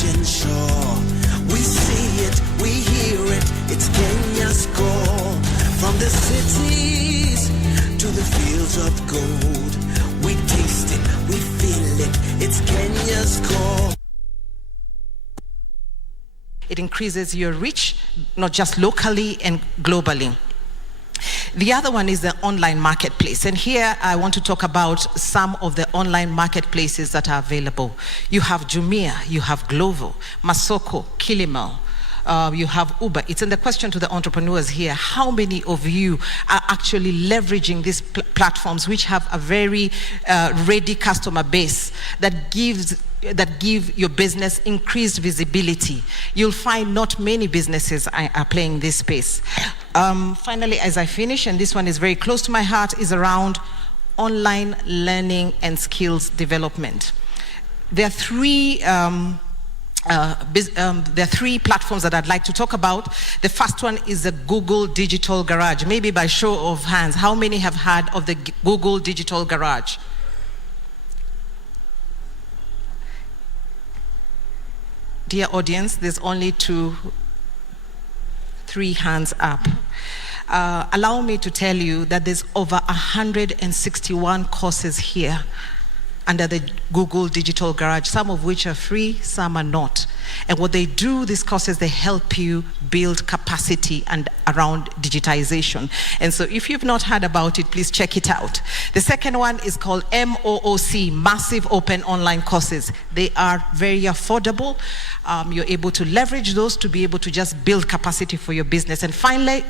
ocean shore. We see it, we hear it, it's Kenya's call. From the cities to the fields of gold, we taste it, we feel it, it's Kenya's call. It increases your reach, not just locally and globally. The other one is the online marketplace. And here I want to talk about some of the online marketplaces that are available. You have Jumia, you have Glovo, Masoko, Kilimall, you have Uber. It's in the question to the entrepreneurs here. How many of you are actually leveraging these platforms which have a very ready customer base that give your business increased visibility? You'll find not many businesses are playing this space. Finally, as I finish, and this one is very close to my heart, is around online learning and skills development. There are three platforms that I'd like to talk about. The first one is the Google Digital Garage. Maybe by show of hands, how many have heard of the Google Digital Garage? Dear audience, there's only 3 hands up. Allow me to tell you that there's over 161 courses here under the Google Digital Garage, some of which are free, some are not. And what they do, these courses, they help you build capacity and around digitization. And so if you've not heard about it, please check it out. The second one is called MOOC, Massive Open Online Courses. They are very affordable. You're able to leverage those to be able to just build capacity for your business. And finally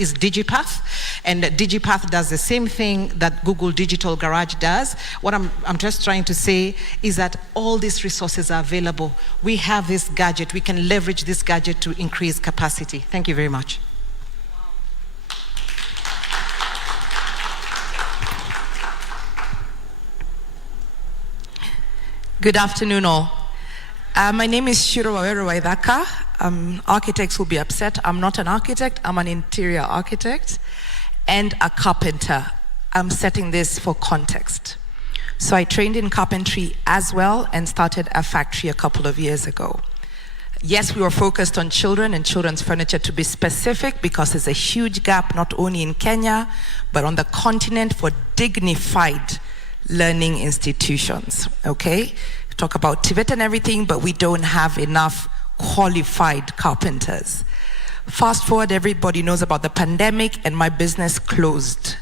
is DigiPath. And DigiPath does the same thing that Google Digital Garage does. What I'm just trying to say is that all these resources are available. We have this gadget. We can leverage this gadget to increase capacity. Thank you very much. Good afternoon, all. My name is Shiro Waweru Waithaka. Architects will be upset. I'm not an architect. I'm an interior architect and a carpenter. I'm setting this for context. So I trained in carpentry as well and started a factory a couple of years ago. Yes, we were focused on children and children's furniture, to be specific, because there's a huge gap not only in Kenya, but on the continent for dignified learning institutions, okay? We talk about TVET and everything, but we don't have enough qualified carpenters. Fast forward, everybody knows about the pandemic and my business closed.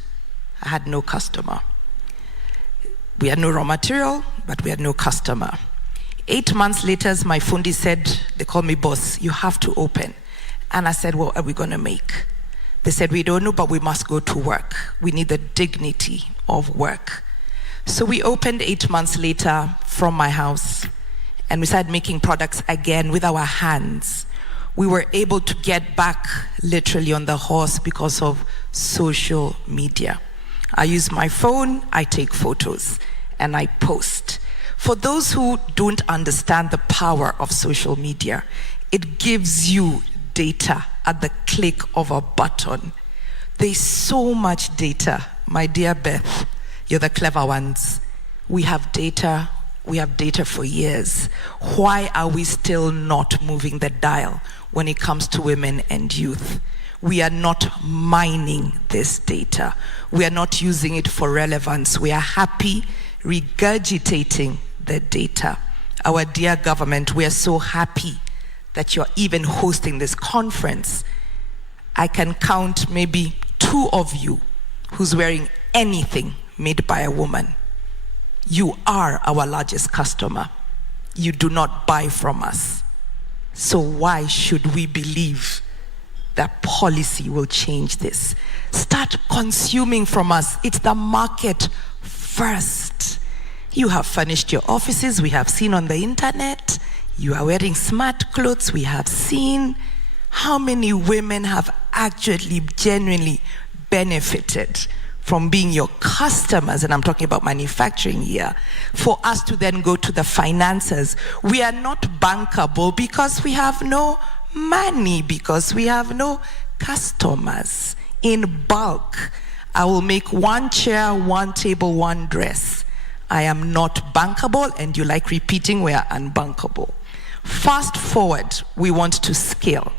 I had no customer. We had no raw material, but we had no customer. 8 months later, my fundi said, they called me boss, you have to open. And I said, what are we gonna make? They said, we don't know, but we must go to work. We need the dignity of work. So we opened 8 months later from my house, and we started making products again with our hands. We were able to get back literally on the horse because of social media. I use my phone, I take photos, and I post. For those who don't understand the power of social media, it gives you data at the click of a button. There's so much data. My dear Beth, you're the clever ones. We have data for years. Why are we still not moving the dial when it comes to women and youth? We are not mining this data. We are not using it for relevance. We are happy regurgitating the data. Our dear government, we are so happy that you're even hosting this conference. I can count maybe 2 of you who's wearing anything made by a woman. You are our largest customer. You do not buy from us. So why should we believe that policy will change this? Start consuming from us. It's the market first. You have furnished your offices, we have seen on the internet. You are wearing smart clothes, we have seen. How many women have actually genuinely benefited from being your customers? And I'm talking about manufacturing here. For us to then go to the finances, we are not bankable because we have no money, because we have no customers. In bulk, I will make 1 chair, 1 table, 1 dress. I am not bankable, and you like repeating we are unbankable. Fast forward, we want to scale.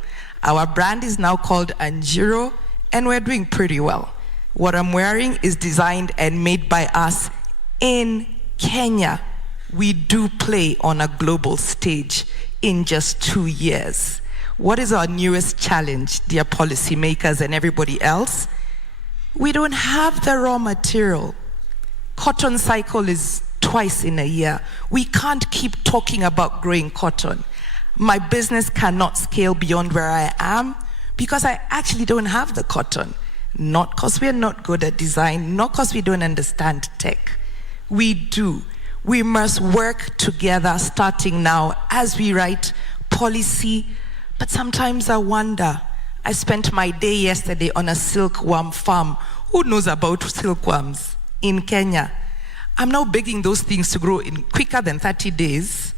Our brand is now called Anjiro, and we're doing pretty well. What I'm wearing is designed and made by us in Kenya. We do play on a global stage in just 2 years. What is our newest challenge, dear policymakers and everybody else? We don't have the raw material. Cotton cycle is twice in a year. We can't keep talking about growing cotton. My business cannot scale beyond where I am because I actually don't have the cotton. Not because we're not good at design, not because we don't understand tech. We do. We must work together starting now as we write policy. But sometimes I wonder, I spent my day yesterday on a silkworm farm. Who knows about silkworms in Kenya? I'm now begging those things to grow in quicker than 30 days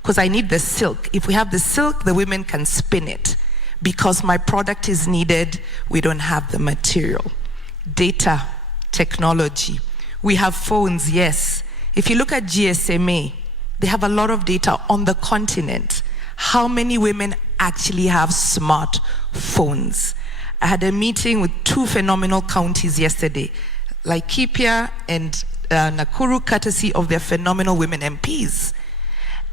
because I need the silk. If we have the silk, the women can spin it. Because my product is needed, we don't have the material. Data, technology. We have phones, yes. If you look at GSMA, they have a lot of data on the continent. How many women actually have smart phones? I had a meeting with 2 phenomenal counties yesterday, Laikipia and Nakuru, courtesy of their phenomenal women MPs.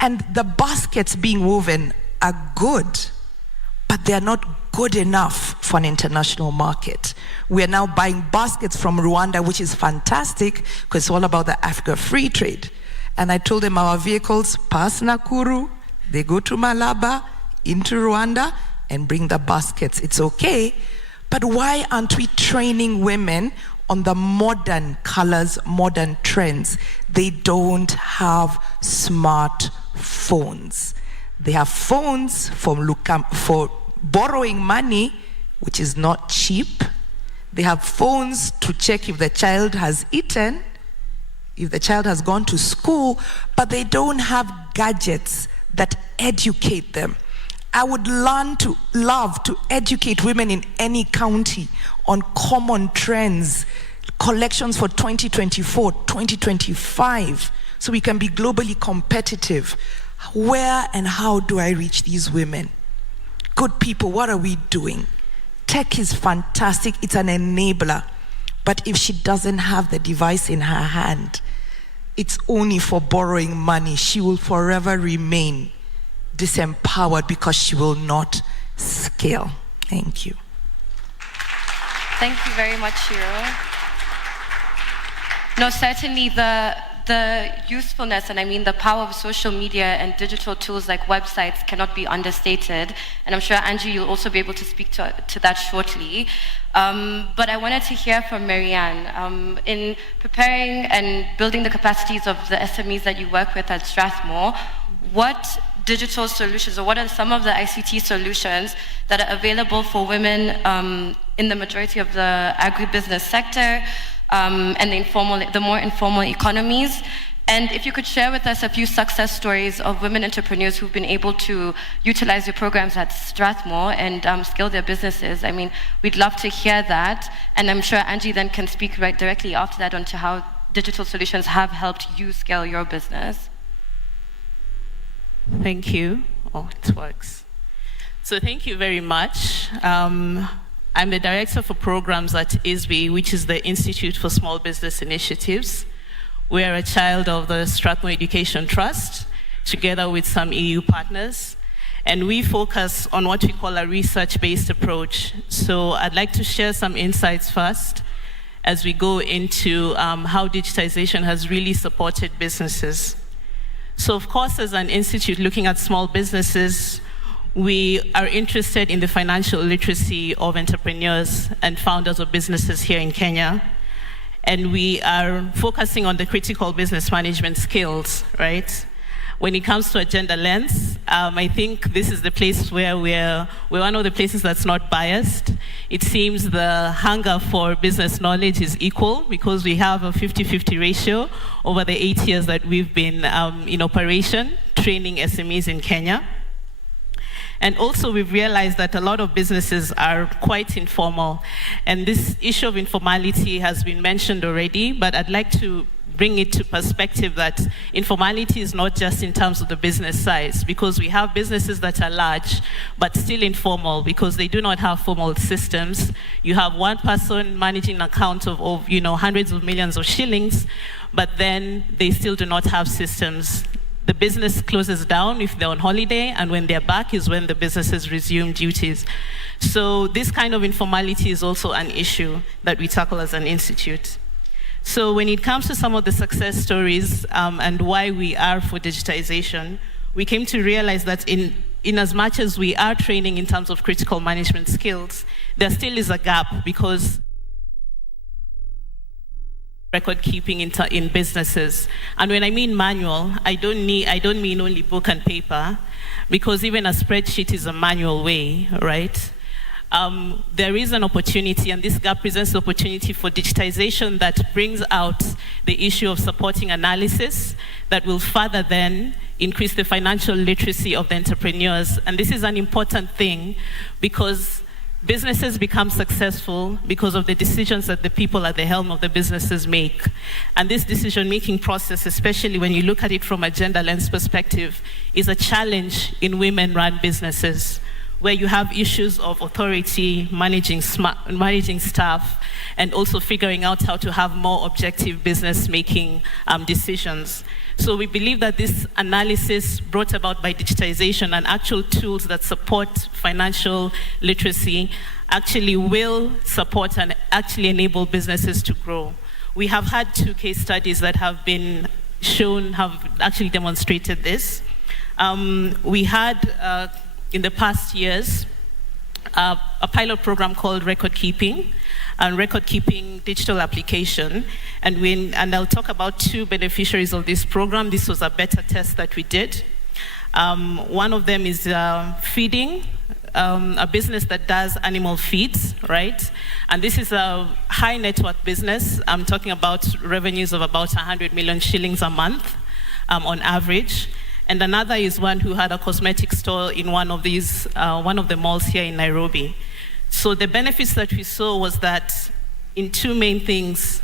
And the baskets being woven are good, but they're not good enough for an international market. We are now buying baskets from Rwanda, which is fantastic, because it's all about the Africa free trade. And I told them our vehicles pass Nakuru, they go to Malaba, into Rwanda, and bring the baskets. It's okay, but why aren't we training women on the modern colors, modern trends? They don't have smart phones. They have phones for borrowing money, which is not cheap. They have phones to check if the child has eaten, if the child has gone to school, but they don't have gadgets that educate them. I would love to educate women in any county on common trends, collections for 2024, 2025, so we can be globally competitive. Where and how do I reach these women? Good people, what are we doing? Tech is fantastic, it's an enabler. But if she doesn't have the device in her hand, it's only for borrowing money. She will forever remain disempowered because she will not scale. Thank you. Thank you very much, Shiro. No, certainly the usefulness, and I mean the power of social media and digital tools like websites cannot be understated. And I'm sure, Angie, you'll also be able to speak to that shortly. But I wanted to hear from Marianne. In preparing and building the capacities of the SMEs that you work with at Strathmore, what digital solutions, or what are some of the ICT solutions that are available for women in the majority of the agribusiness sector and the more informal economies? And if you could share with us a few success stories of women entrepreneurs who've been able to utilize your programs at Strathmore and scale their businesses. I mean, we'd love to hear that. And I'm sure Angie then can speak right directly after that onto how digital solutions have helped you scale your business. Thank you. Oh, it works. So thank you very much. I'm the director for programs at ISBI, which is the Institute for Small Business Initiatives. We are a child of the Strathmore Education Trust, together with some EU partners. And we focus on what we call a research-based approach. So I'd like to share some insights first as we go into how digitization has really supported businesses. So of course, as an institute looking at small businesses, we are interested in the financial literacy of entrepreneurs and founders of businesses here in Kenya. And we are focusing on the critical business management skills, right? When it comes to a gender lens, I think this is the place where we're one of the places that's not biased. It seems the hunger for business knowledge is equal because we have a 50-50 ratio over the 8 years that we've been in operation, training SMEs in Kenya. And also we've realized that a lot of businesses are quite informal. And this issue of informality has been mentioned already, but I'd like to bring it to perspective that informality is not just in terms of the business size, because we have businesses that are large but still informal because they do not have formal systems. You have one person managing an account of hundreds of millions of shillings, but then they still do not have systems. The business closes down if they're on holiday, and when they're back is when the businesses resume duties. So this kind of informality is also an issue that we tackle as an institute. So when it comes to some of the success stories and why we are for digitization, we came to realize that in as much as we are training in terms of critical management skills, there still is a gap because record keeping in businesses. And when I mean manual, I don't mean only book and paper, because even a spreadsheet is a manual way, right? There is an opportunity, and this gap presents the opportunity for digitization that brings out the issue of supporting analysis that will further then increase the financial literacy of the entrepreneurs. And this is an important thing because businesses become successful because of the decisions that the people at the helm of the businesses make. And this decision-making process, especially when you look at it from a gender lens perspective, is a challenge in women-run businesses, where you have issues of authority, managing staff, and also figuring out how to have more objective business-making decisions. So we believe that this analysis brought about by digitization and actual tools that support financial literacy actually will support and actually enable businesses to grow. We have had 2 case studies that have been shown, have actually demonstrated this. We had, in the past years, a pilot program called Record Keeping, and Record Keeping digital application. And I'll talk about 2 beneficiaries of this program. This was a beta test that we did. One of them is feeding, a business that does animal feeds, right? And this is a high net worth business. I'm talking about revenues of about 100 million shillings a month on average. And another is one who had a cosmetic store in one of the malls here in Nairobi. So the benefits that we saw was that in 2 main things,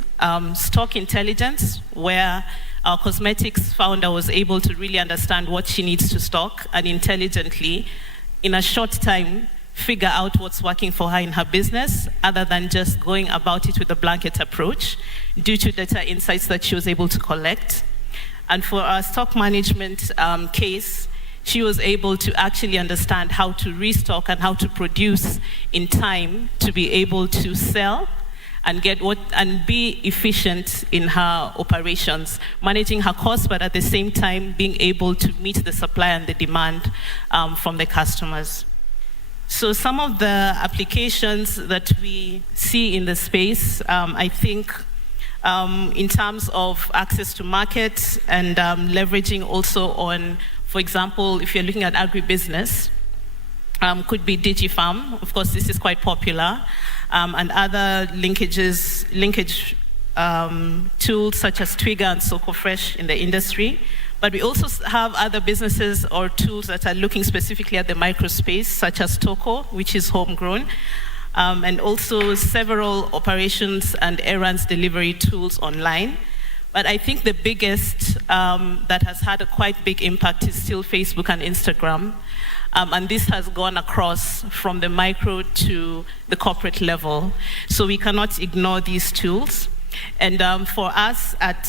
stock intelligence, where our cosmetics founder was able to really understand what she needs to stock and intelligently, in a short time, figure out what's working for her in her business, other than just going about it with a blanket approach, due to data insights that she was able to collect. And for our stock management case, she was able to actually understand how to restock and how to produce in time to be able to sell and be efficient in her operations, managing her costs, but at the same time being able to meet the supply and the demand from the customers. So some of the applications that we see in the space, I think, in terms of access to market and leveraging also on, for example, if you're looking at agribusiness, could be DigiFarm. Of course, this is quite popular, and other linkage tools such as Twigger and SocoFresh in the industry. But we also have other businesses or tools that are looking specifically at the micro space, such as Toko, which is homegrown, and also several operations and errands delivery tools online. But I think the biggest that has had a quite big impact is still Facebook and Instagram. And this has gone across from the micro to the corporate level. So we cannot ignore these tools. And for us at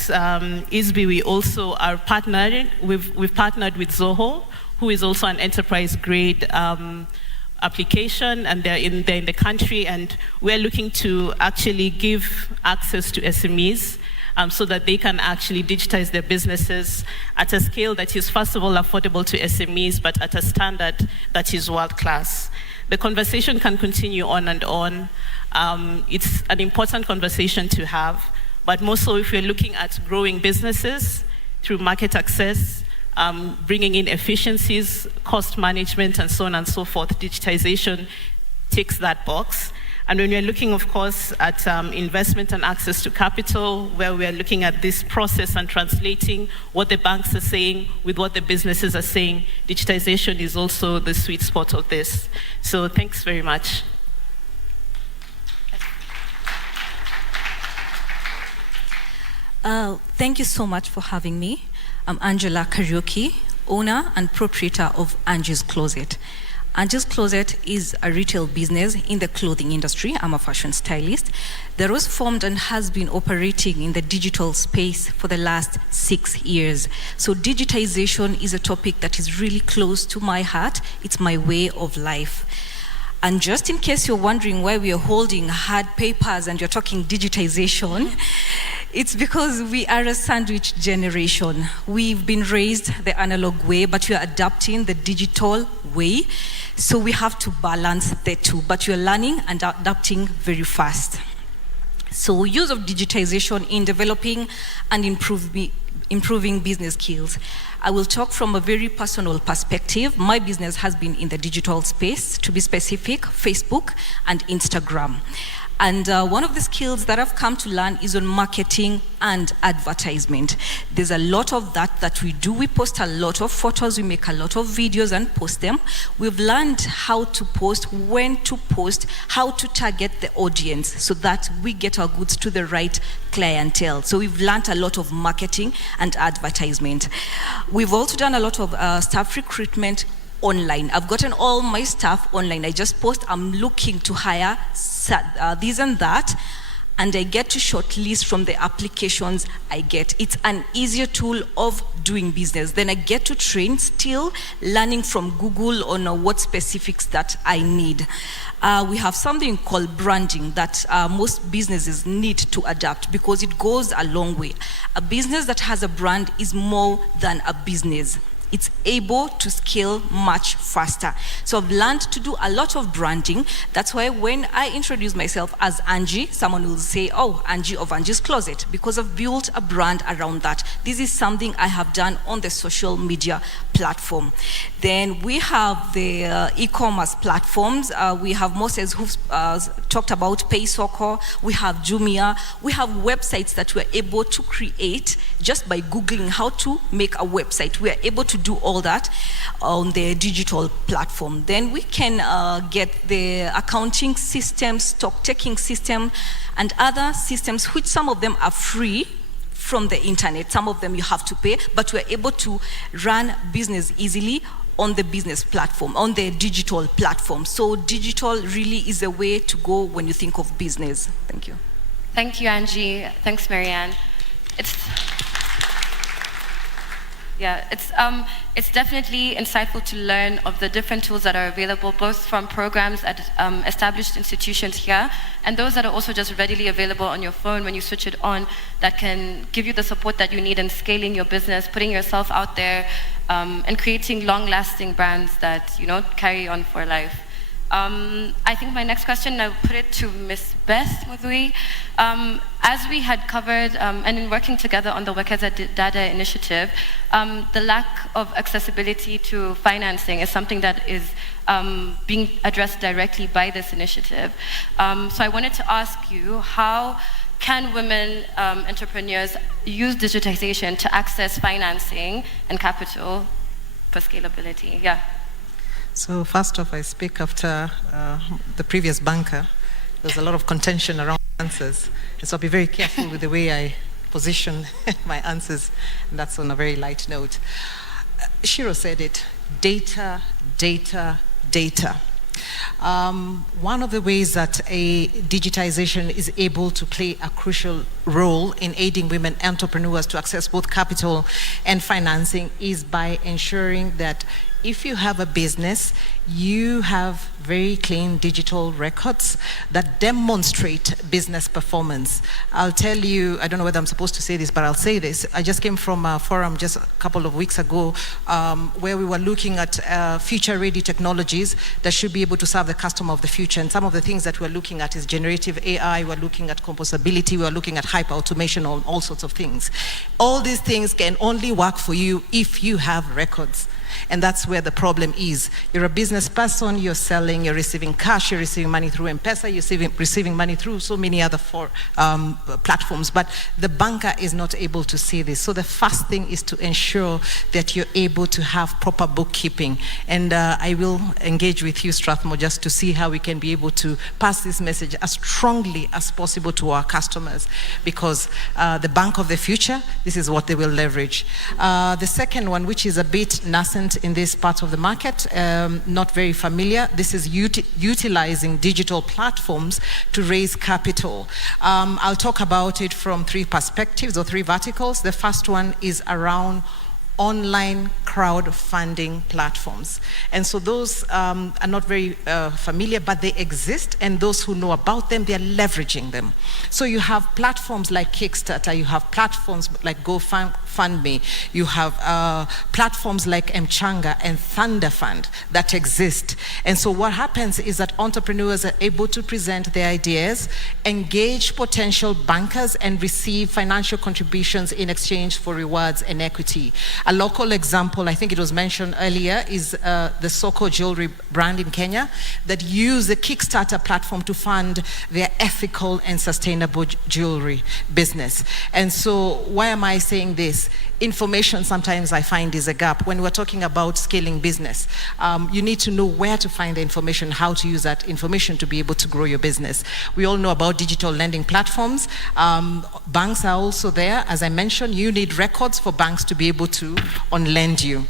ISBI, we also are partnering. We've partnered with Zoho, who is also an enterprise-grade application, and they're in the country, and we're looking to actually give access to SMEs so that they can actually digitize their businesses at a scale that is, first of all, affordable to SMEs, but at a standard that is world-class. The conversation can continue on and on. It's an important conversation to have, but more so if you're looking at growing businesses through market access, bringing in efficiencies, cost management, and so on and so forth, digitization ticks that box. And when we're looking, of course, at investment and access to capital, where we're looking at this process and translating what the banks are saying with what the businesses are saying, digitization is also the sweet spot of this. So thanks very much. Thank you so much for having me. I'm Angela Karaoke, owner and proprietor of Angie's Closet. Angie's Closet is a retail business in the clothing industry. I'm a fashion stylist that was formed and has been operating in the digital space for the last 6 years. So digitization is a topic that is really close to my heart. It's my way of life. And just in case you're wondering why we are holding hard papers and you're talking digitization, it's because we are a sandwich generation. We've been raised the analog way, but we are adapting the digital way. So we have to balance the two, but you're learning and adapting very fast. So use of digitization in developing and improving business skills. I will talk from a very personal perspective. My business has been in the digital space, to be specific, Facebook and Instagram. And one of the skills that I've come to learn is on marketing and advertisement. There's a lot of that we do. We post a lot of photos, we make a lot of videos and post them. We've learned how to post, when to post, how to target the audience so that we get our goods to the right clientele. So we've learned a lot of marketing and advertisement. We've also done a lot of staff recruitment online. I've gotten all my staff online. I just post, I'm looking to hire this and that, and I get to shortlist from the applications I get. It's an easier tool of doing business. Then I get to train, still learning from Google on what specifics that I need. We have something called branding that most businesses need to adapt because it goes a long way. A business that has a brand is more than a business. It's able to scale much faster. So I've learned to do a lot of branding. That's why when I introduce myself as Angie, someone will say, oh, Angie of Angie's Closet, because I've built a brand around that. This is something I have done on the social media platform. Then we have the e-commerce platforms. We have Moses who've talked about PaySoko. We have Jumia. We have websites that we're able to create just by Googling how to make a website. We are able to do all that on the digital platform. Then we can get the accounting systems, stock taking system, and other systems, which some of them are free from the internet. Some of them you have to pay, but we're able to run business easily on the business platform, on the digital platform. So digital really is a way to go when you think of business. Thank you. Thank you, Angie. Thanks, Marianne. It's definitely insightful to learn of the different tools that are available, both from programs at established institutions here, and those that are also just readily available on your phone when you switch it on, that can give you the support that you need in scaling your business, putting yourself out there, and creating long-lasting brands that, you know, carry on for life. I think my next question, I'll put it to Ms. Beth Mudhui. As we had covered, and in working together on the Wekeza Dada initiative, the lack of accessibility to financing is something that is being addressed directly by this initiative. So I wanted to ask you, how can women entrepreneurs use digitization to access financing and capital for scalability? Yeah. So first off, I speak after the previous banker. There's a lot of contention around answers. And so I'll be very careful with the way I position my answers. And that's on a very light note. Shiro said it, data, data, data. One of the ways that a digitization is able to play a crucial role in aiding women entrepreneurs to access both capital and financing is by ensuring that if you have a business, you have very clean digital records that demonstrate business performance. I'll tell you, I don't know whether I'm supposed to say this, but I'll say this. I just came from a forum just a couple of weeks ago where we were looking at future-ready technologies that should be able to serve the customer of the future. And some of the things that we're looking at is generative AI, we're looking at composability, we're looking at hyper-automation, all sorts of things. All these things can only work for you if you have records. And that's where the problem is. You're a business person, you're selling, you're receiving cash, you're receiving money through M-Pesa, you're receiving money through so many other platforms, but the banker is not able to see this. So the first thing is to ensure that you're able to have proper bookkeeping. And I will engage with you, Strathmore, just to see how we can be able to pass this message as strongly as possible to our customers, because the bank of the future, this is what they will leverage. The second one, which is a bit nascent in this part of the market, not very familiar, this is utilizing digital platforms to raise capital. I'll talk about it from three perspectives or three verticals. The first one is around online crowdfunding platforms. And so those are not very familiar, but they exist, and those who know about them, they're leveraging them. So you have platforms like Kickstarter, you have platforms like GoFundMe, you have platforms like Mchanga and Thunder Fund that exist. And so what happens is that entrepreneurs are able to present their ideas, engage potential bankers, and receive financial contributions in exchange for rewards and equity. A local example, I think it was mentioned earlier, is the Soko jewelry brand in Kenya that use the Kickstarter platform to fund their ethical and sustainable jewelry business. And so why am I saying this? Information sometimes I find is a gap. When we're talking about scaling business, you need to know where to find the information, how to use that information to be able to grow your business. We all know about digital lending platforms. Banks are also there. As I mentioned, you need records for banks to be able to on-lend you.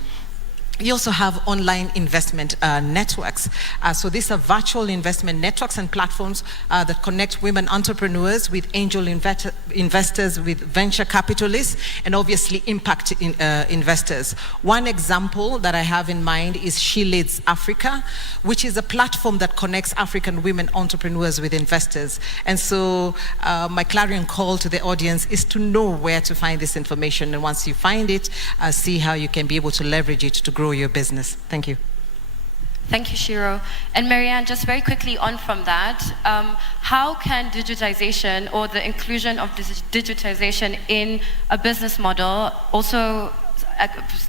You also have online investment networks. So these are virtual investment networks and platforms that connect women entrepreneurs with angel investors, with venture capitalists, and obviously impact investors. One example that I have in mind is She Leads Africa, which is a platform that connects African women entrepreneurs with investors. And so my clarion call to the audience is to know where to find this information. And once you find it, see how you can be able to leverage it to grow your business. Thank you. Thank you, Shiro. And Marianne, just very quickly on from that, how can digitization or the inclusion of digitization in a business model also,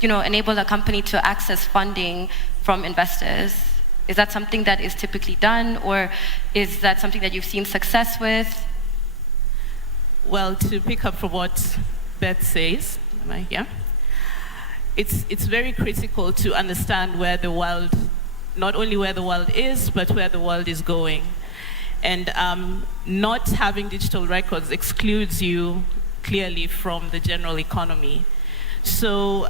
enable a company to access funding from investors? Is that something that is typically done, or is that something that you've seen success with? Well, to pick up from what Beth says, am I here? It's very critical to understand where the world, not only where the world is, but where the world is going. And not having digital records excludes you clearly from the general economy. So,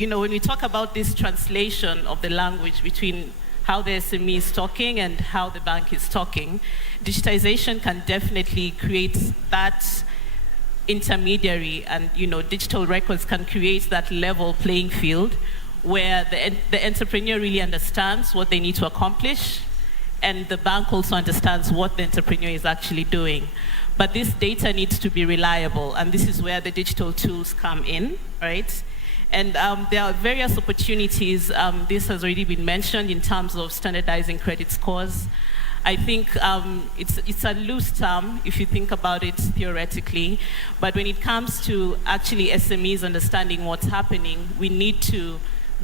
when we talk about this translation of the language between how the SME is talking and how the bank is talking, digitization can definitely create that intermediary, and digital records can create that level playing field where the entrepreneur really understands what they need to accomplish, and the bank also understands what the entrepreneur is actually doing. But this data needs to be reliable, and this is where the digital tools come in, right? And there are various opportunities. This has already been mentioned in terms of standardizing credit scores. I think it's a loose term if you think about it theoretically, but when it comes to actually SMEs understanding what's happening, we need to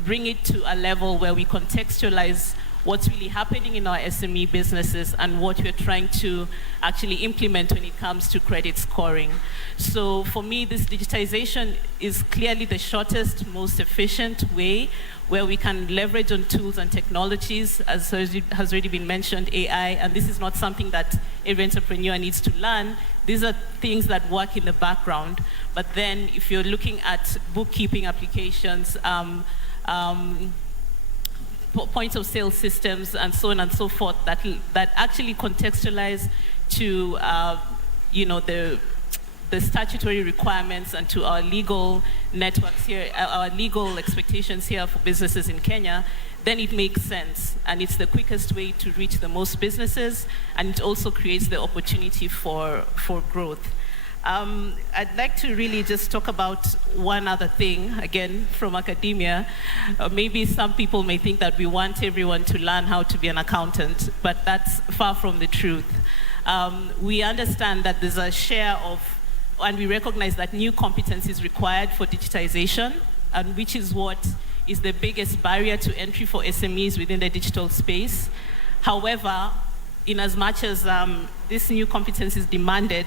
bring it to a level where we contextualize what's really happening in our SME businesses and what we're trying to actually implement when it comes to credit scoring. So for me, this digitization is clearly the shortest, most efficient way where we can leverage on tools and technologies, as has already been mentioned, AI, and this is not something that every entrepreneur needs to learn. These are things that work in the background, but then if you're looking at bookkeeping applications, point of sale systems, and so on and so forth, that actually contextualize to the statutory requirements and to our legal networks here, our legal expectations here for businesses in Kenya, then it makes sense. And it's the quickest way to reach the most businesses, and it also creates the opportunity for growth. I'd like to really just talk about one other thing, again, from academia. Maybe some people may think that we want everyone to learn how to be an accountant, but that's far from the truth. We understand that there's a share of, and we recognize that new competence is required for digitization, and which is what is the biggest barrier to entry for SMEs within the digital space. However, in as much as this new competence is demanded,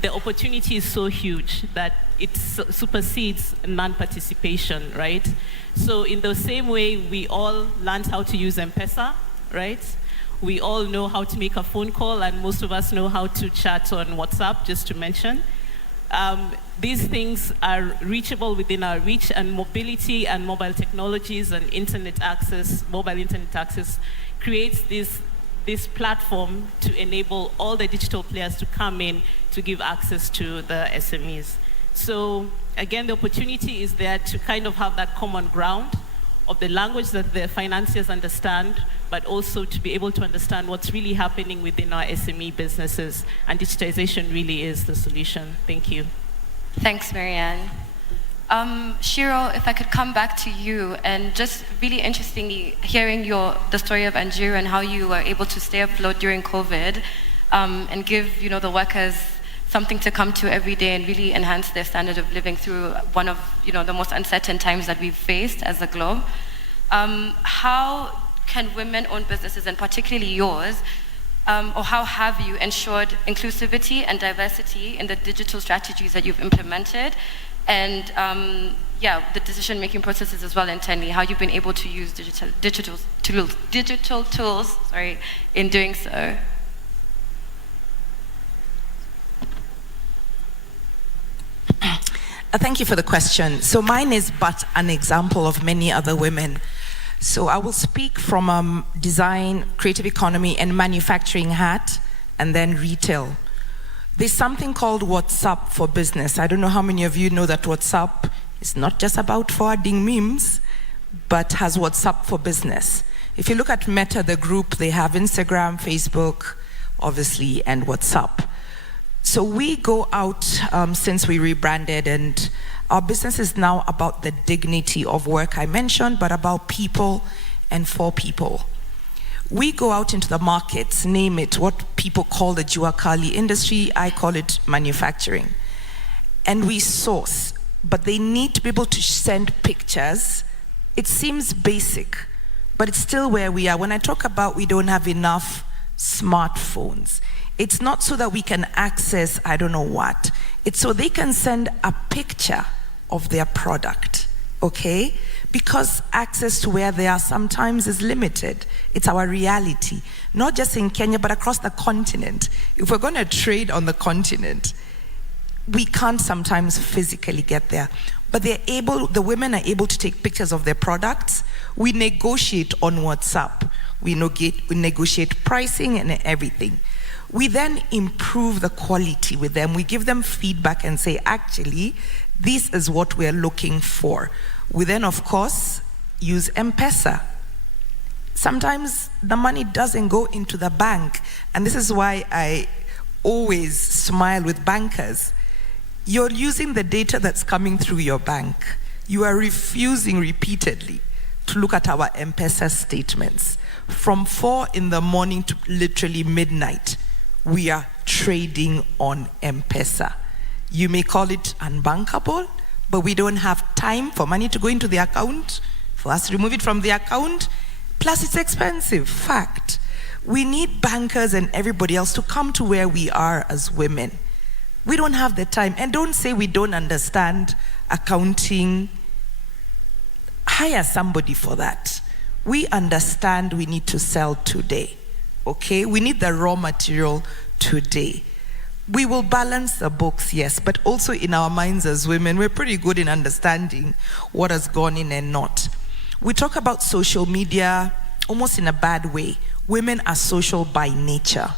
the opportunity is so huge that it supersedes non-participation, right? So in the same way, we all learned how to use M-Pesa, right? We all know how to make a phone call, and most of us know how to chat on WhatsApp, just to mention. These things are reachable within our reach, and mobility and mobile technologies and internet access, mobile internet access, creates this platform to enable all the digital players to come in to give access to the SMEs. So again, the opportunity is there to kind of have that common ground of the language that the financiers understand, but also to be able to understand what's really happening within our SME businesses. And digitization really is the solution. Thank you. Thanks, Marianne. Shiro, if I could come back to you, and just really interestingly, hearing the story of Anjiru and how you were able to stay afloat during COVID, and give the workers something to come to every day and really enhance their standard of living through one of the most uncertain times that we've faced as a globe. How can women-owned businesses, and particularly yours, or how have you ensured inclusivity and diversity in the digital strategies that you've implemented, and the decision-making processes as well internally, how you've been able to use digital tools in doing so? Thank you for the question. So mine is but an example of many other women. So I will speak from design, creative economy, and manufacturing hat, and then retail. There's something called WhatsApp for business. I don't know how many of you know that WhatsApp is not just about forwarding memes, but has WhatsApp for business. If you look at Meta, the group, they have Instagram, Facebook, obviously, and WhatsApp. So we go out since we rebranded, and our business is now about the dignity of work I mentioned, but about people and for people. We go out into the markets, name it, what people call the Juakali industry, I call it manufacturing. And we source, but they need to be able to send pictures. It seems basic, but it's still where we are. When I talk about we don't have enough smartphones, it's not so that we can access I don't know what. It's so they can send a picture of their product, okay? Because access to where they are sometimes is limited. It's our reality, not just in Kenya, but across the continent. If we're going to trade on the continent, we can't sometimes physically get there. But the women are able to take pictures of their products. We negotiate on WhatsApp. We negotiate pricing and everything. We then improve the quality with them. We give them feedback and say, actually, this is what we're looking for. We then, of course, use M-Pesa. Sometimes the money doesn't go into the bank. And this is why I always smile with bankers. You're using the data that's coming through your bank. You are refusing repeatedly to look at our M-Pesa statements. From 4 in the morning to literally midnight, we are trading on M-Pesa. You may call it unbankable, but we don't have time for money to go into the account, for us to remove it from the account. Plus, it's expensive. Fact. We need bankers and everybody else to come to where we are as women. We don't have the time. And don't say we don't understand accounting. Hire somebody for that. We understand we need to sell today. Okay? We need the raw material today. We will balance the books, yes, but also in our minds as women, we're pretty good in understanding what has gone in and not. We talk about social media almost in a bad way. Women are social by nature.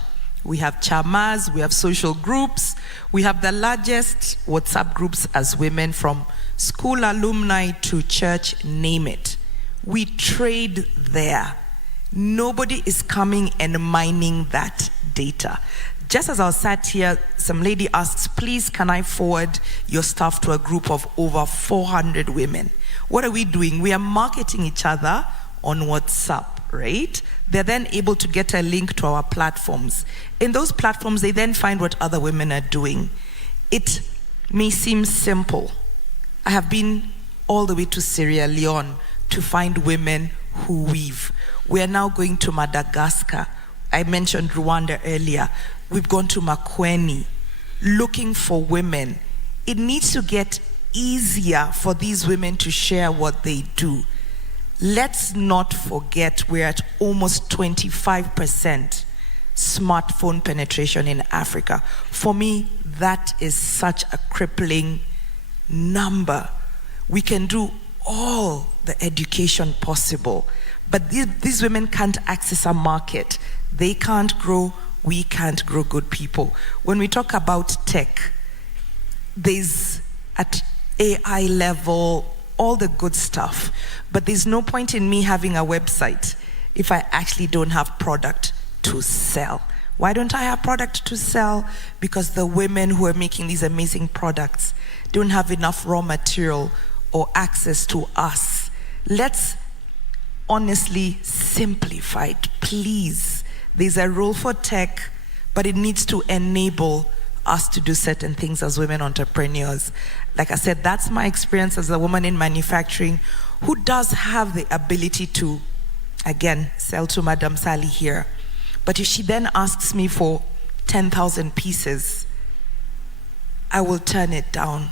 We have chamas, we have social groups, we have the largest WhatsApp groups as women, from school alumni to church, name it. We trade there. Nobody is coming and mining that data. Just as I was sat here, some lady asks, please, can I forward your stuff to a group of over 400 women? What are we doing? We are marketing each other on WhatsApp, right? They're then able to get a link to our platforms. In those platforms, they then find what other women are doing. It may seem simple. I have been all the way to Sierra Leone to find women who weave. We are now going to Madagascar. I mentioned Rwanda earlier. We've gone to Makweni, looking for women. It needs to get easier for these women to share what they do. Let's not forget we're at almost 25% smartphone penetration in Africa. For me, that is such a crippling number. We can do all the education possible, but these women can't access a market. They can't grow, we can't grow good people. When we talk about tech, there's at AI level, all the good stuff, but there's no point in me having a website if I actually don't have product to sell. Why don't I have product to sell? Because the women who are making these amazing products don't have enough raw material or access to us. Let's honestly simplify it, please. There's a role for tech, but it needs to enable us to do certain things as women entrepreneurs. Like I said, that's my experience as a woman in manufacturing who does have the ability to, again, sell to Madam Sally here. But if she then asks me for 10,000 pieces, I will turn it down.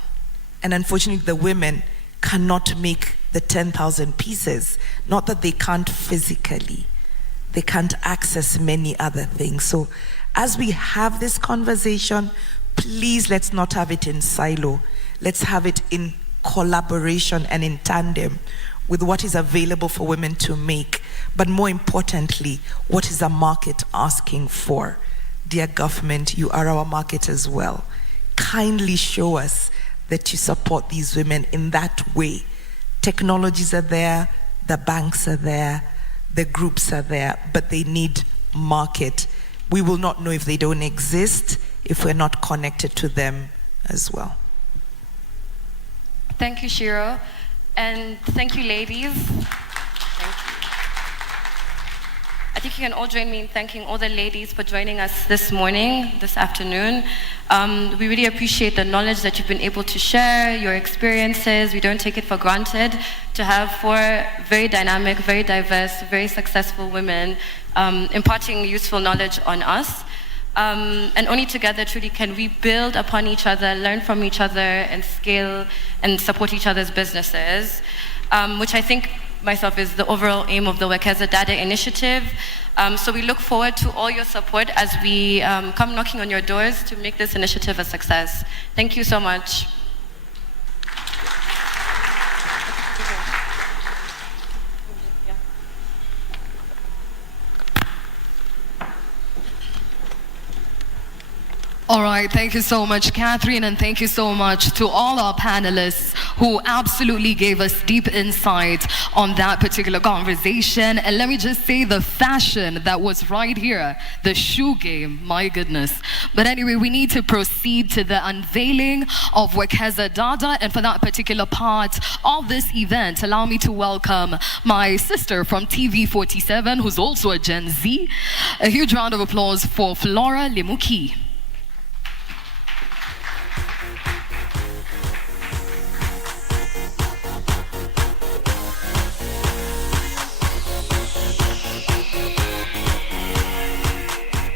And unfortunately, the women cannot make the 10,000 pieces. Not that they can't physically, they can't access many other things. So as we have this conversation, please let's not have it in silo. Let's have it in collaboration and in tandem with what is available for women to make. But more importantly, what is the market asking for? Dear government, you are our market as well. Kindly show us that you support these women in that way. Technologies are there, the banks are there, the groups are there, but they need market. We will not know if they don't exist if we're not connected to them as well. Thank you, Shiro. And thank you, ladies. Thank you. I think you can all join me in thanking all the ladies for joining us this morning, this afternoon. We really appreciate the knowledge that you've been able to share, your experiences. We don't take it for granted to have 4 very dynamic, very diverse, very successful women imparting useful knowledge on us. And only together truly can we build upon each other, learn from each other, and scale and support each other's businesses, which I think myself is the overall aim of the Wekeza Dada initiative. So we look forward to all your support as we come knocking on your doors to make this initiative a success. Thank you so much. All right, thank you so much, Catherine, and thank you so much to all our panelists who absolutely gave us deep insight on that particular conversation. And let me just say the fashion that was right here, the shoe game, my goodness. But anyway, we need to proceed to the unveiling of Wekeza Dada. And for that particular part of this event, allow me to welcome my sister from TV47, who's also a Gen Z. A huge round of applause for Flora Lemuki.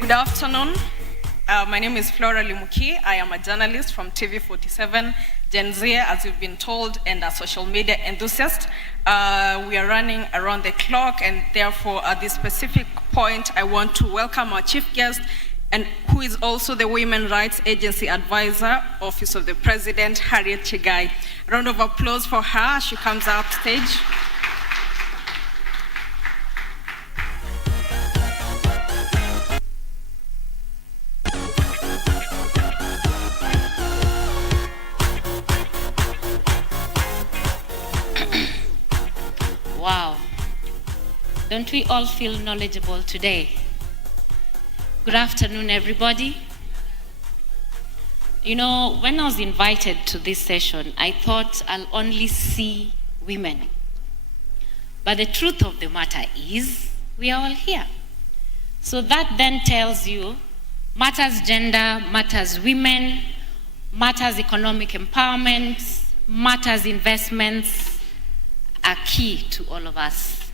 Good afternoon. My name is Flora Limuki. I am a journalist from TV47, Gen Z, as you've been told, and a social media enthusiast. We are running around the clock, and therefore at this specific point, I want to welcome our chief guest, and who is also the Women Rights Agency Advisor, Office of the President, Harriet Chigai. A round of applause for her as she comes up stage. Wow, don't we all feel knowledgeable today? Good afternoon, everybody. You know, when I was invited to this session, I thought I'll only see women. But the truth of the matter is, we are all here. So that then tells you, matters gender, matters women, matters economic empowerment, matters investments, are key to all of us.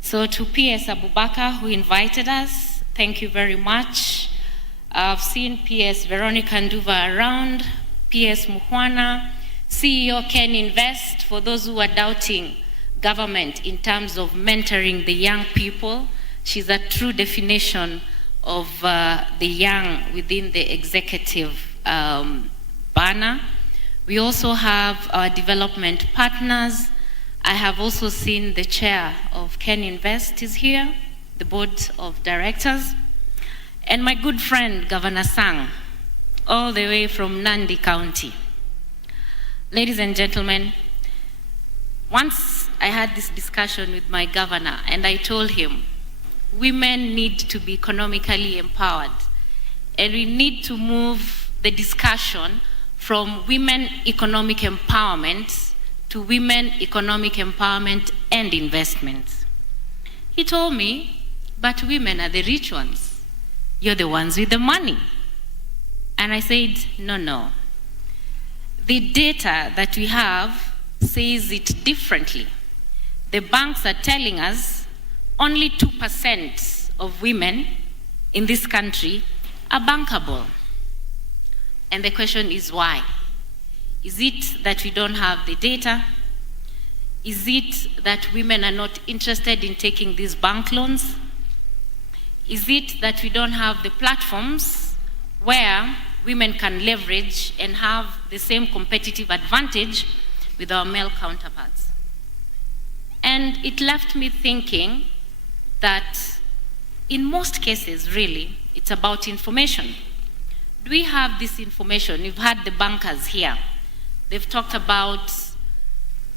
So to PS Abubakar, who invited us, thank you very much. I've seen PS Veronica Nduva around, PS Muhwana, CEO Ken Invest, for those who are doubting government in terms of mentoring the young people. She's a true definition of the young within the executive banner. We also have our development partners. I have also seen the chair of Ken Invest is here, the board of directors, and my good friend, Governor Sang, all the way from Nandi County. Ladies and gentlemen, once I had this discussion with my governor and I told him, women need to be economically empowered, and we need to move the discussion from women economic empowerment to women economic empowerment and investment. He told me, but women are the rich ones. You're the ones with the money. And I said, no. The data that we have says it differently. The banks are telling us only 2% of women in this country are bankable. And the question is why? Is it that we don't have the data? Is it that women are not interested in taking these bank loans? Is it that we don't have the platforms where women can leverage and have the same competitive advantage with our male counterparts? And it left me thinking that in most cases, really, it's about information. Do we have this information? You've had the bankers here. They've talked about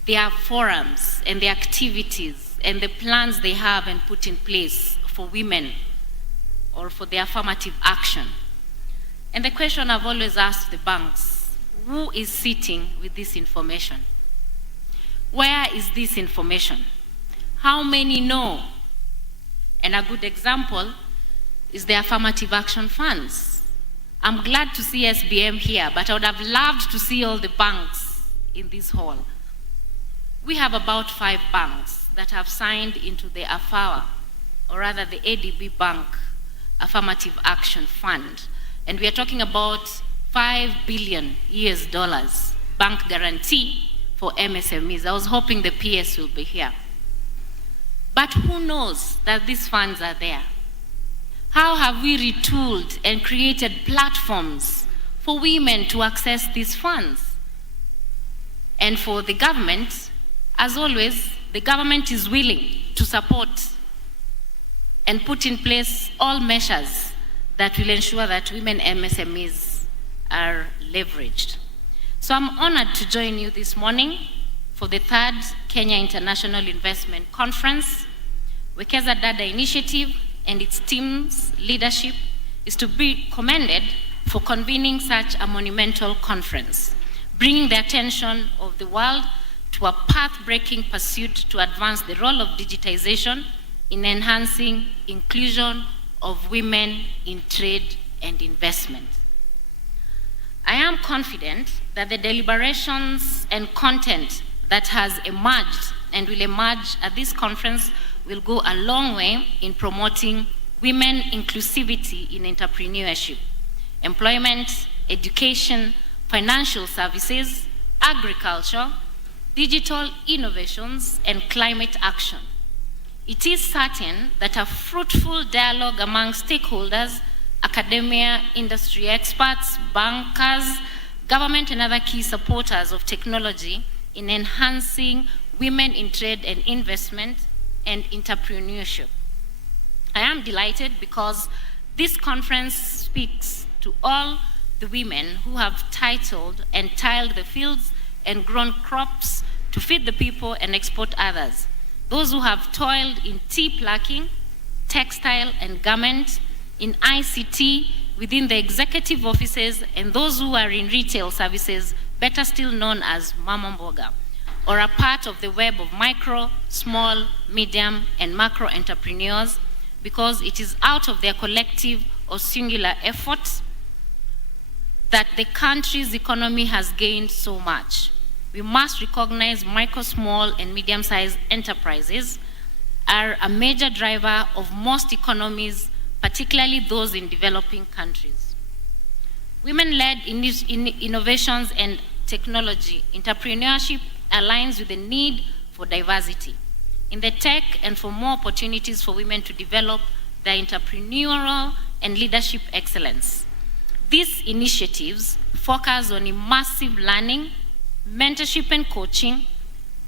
their forums and the activities and the plans they have and put in place for women or for the affirmative action. And the question I've always asked the banks, who is sitting with this information? Where is this information? How many know? And a good example is the affirmative action funds. I'm glad to see SBM here, but I would have loved to see all the banks in this hall. We have about 5 banks that have signed into the AFAWA, or rather the ADB Bank Affirmative Action Fund. And we are talking about $5 billion bank guarantee for MSMEs. I was hoping the PS will be here. But who knows that these funds are there? How have we retooled and created platforms for women to access these funds? And for the government, as always, the government is willing to support and put in place all measures that will ensure that women MSMEs are leveraged. So I'm honored to join you this morning for the 3rd Kenya International Investment Conference. Wekeza Dada initiative and its team's leadership is to be commended for convening such a monumental conference, bringing the attention of the world to a path-breaking pursuit to advance the role of digitization in enhancing inclusion of women in trade and investment. I am confident that the deliberations and content that has emerged and will emerge at this conference will go a long way in promoting women inclusivity in entrepreneurship, employment, education, financial services, agriculture, digital innovations, and climate action. It is certain that a fruitful dialogue among stakeholders, academia, industry experts, bankers, government, and other key supporters of technology in enhancing women in trade and investment and entrepreneurship. I am delighted because this conference speaks to all the women who have tilled the fields and grown crops to feed the people and export others. Those who have toiled in tea plucking, textile and garment, in ICT, within the executive offices, and those who are in retail services, better still known as Mama Mboga, or a part of the web of micro, small, medium, and macro entrepreneurs, because it is out of their collective or singular efforts that the country's economy has gained so much. we must recognize micro, small, and medium-sized enterprises are a major driver of most economies, particularly those in developing countries. Women-led innovations and technology entrepreneurship aligns with the need for diversity in the tech and for more opportunities for women to develop their entrepreneurial and leadership excellence. These initiatives focus on immersive learning, mentorship and coaching,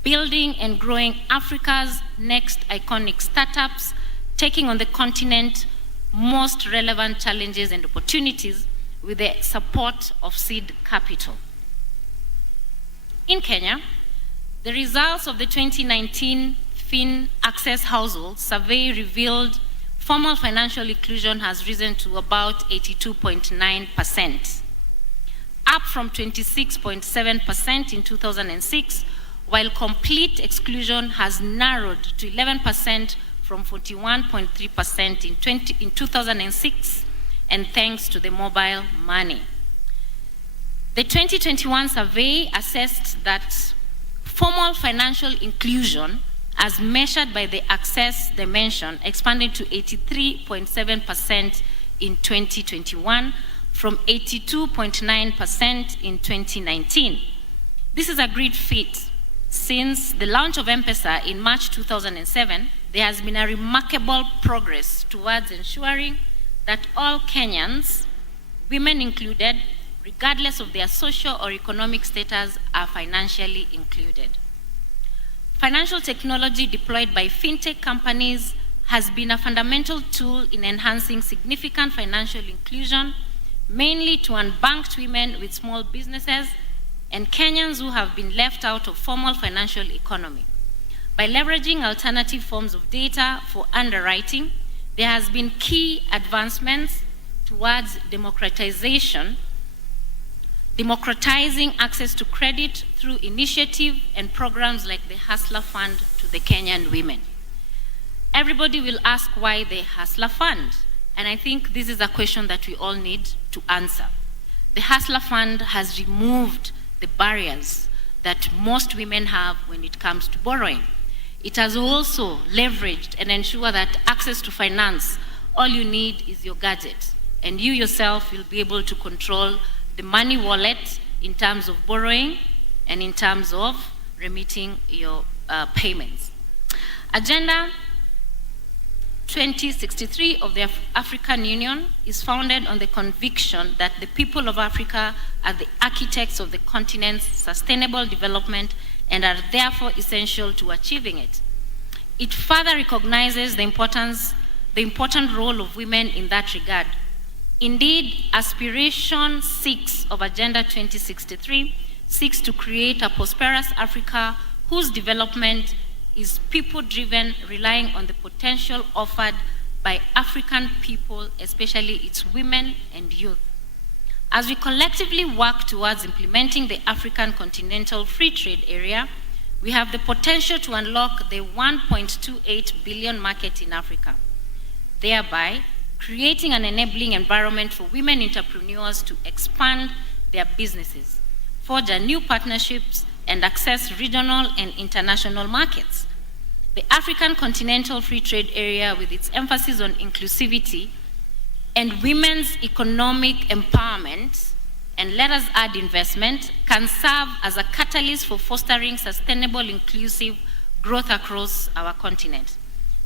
building and growing Africa's next iconic startups, taking on the continent's most relevant challenges and opportunities with the support of seed capital. In Kenya, the results of the 2019 Fin Access Household Survey revealed formal financial inclusion has risen to about 82.9%, up from 26.7% in 2006, while complete exclusion has narrowed to 11% from 41.3% in 2006, and thanks to the mobile money. The 2021 survey assessed that formal financial inclusion, as measured by the access dimension, expanded to 83.7% in 2021 from 82.9% in 2019. This is a great feat. Since the launch of M-Pesa in March 2007, there has been a remarkable progress towards ensuring that all Kenyans, women included, regardless of their social or economic status, are financially included. Financial technology deployed by fintech companies has been a fundamental tool in enhancing significant financial inclusion, mainly to unbanked women with small businesses and Kenyans who have been left out of formal financial economy. By leveraging alternative forms of data for underwriting, there has been key advancements towards democratizing access to credit through initiative and programs like the Hustler Fund to the Kenyan women. Everybody will ask why the Hustler Fund, and I think this is a question that we all need to answer. The Hustler Fund has removed the barriers that most women have when it comes to borrowing. It has also leveraged and ensured that access to finance, all you need is your gadget, and you yourself will be able to control the money wallet in terms of borrowing and in terms of remitting your payments. Agenda 2063 of the African Union is founded on the conviction that the people of Africa are the architects of the continent's sustainable development and are therefore essential to achieving it. It further recognizes the important role of women in that regard. Indeed, Aspiration 6 of Agenda 2063 seeks to create a prosperous Africa whose development is people-driven, relying on the potential offered by African people, especially its women and youth. As we collectively work towards implementing the African Continental Free Trade Area, we have the potential to unlock the 1.28 billion market in Africa, thereby creating an enabling environment for women entrepreneurs to expand their businesses, forge new partnerships, and access regional and international markets. The African Continental Free Trade Area, with its emphasis on inclusivity and women's economic empowerment, and let us add investment, can serve as a catalyst for fostering sustainable, inclusive growth across our continent.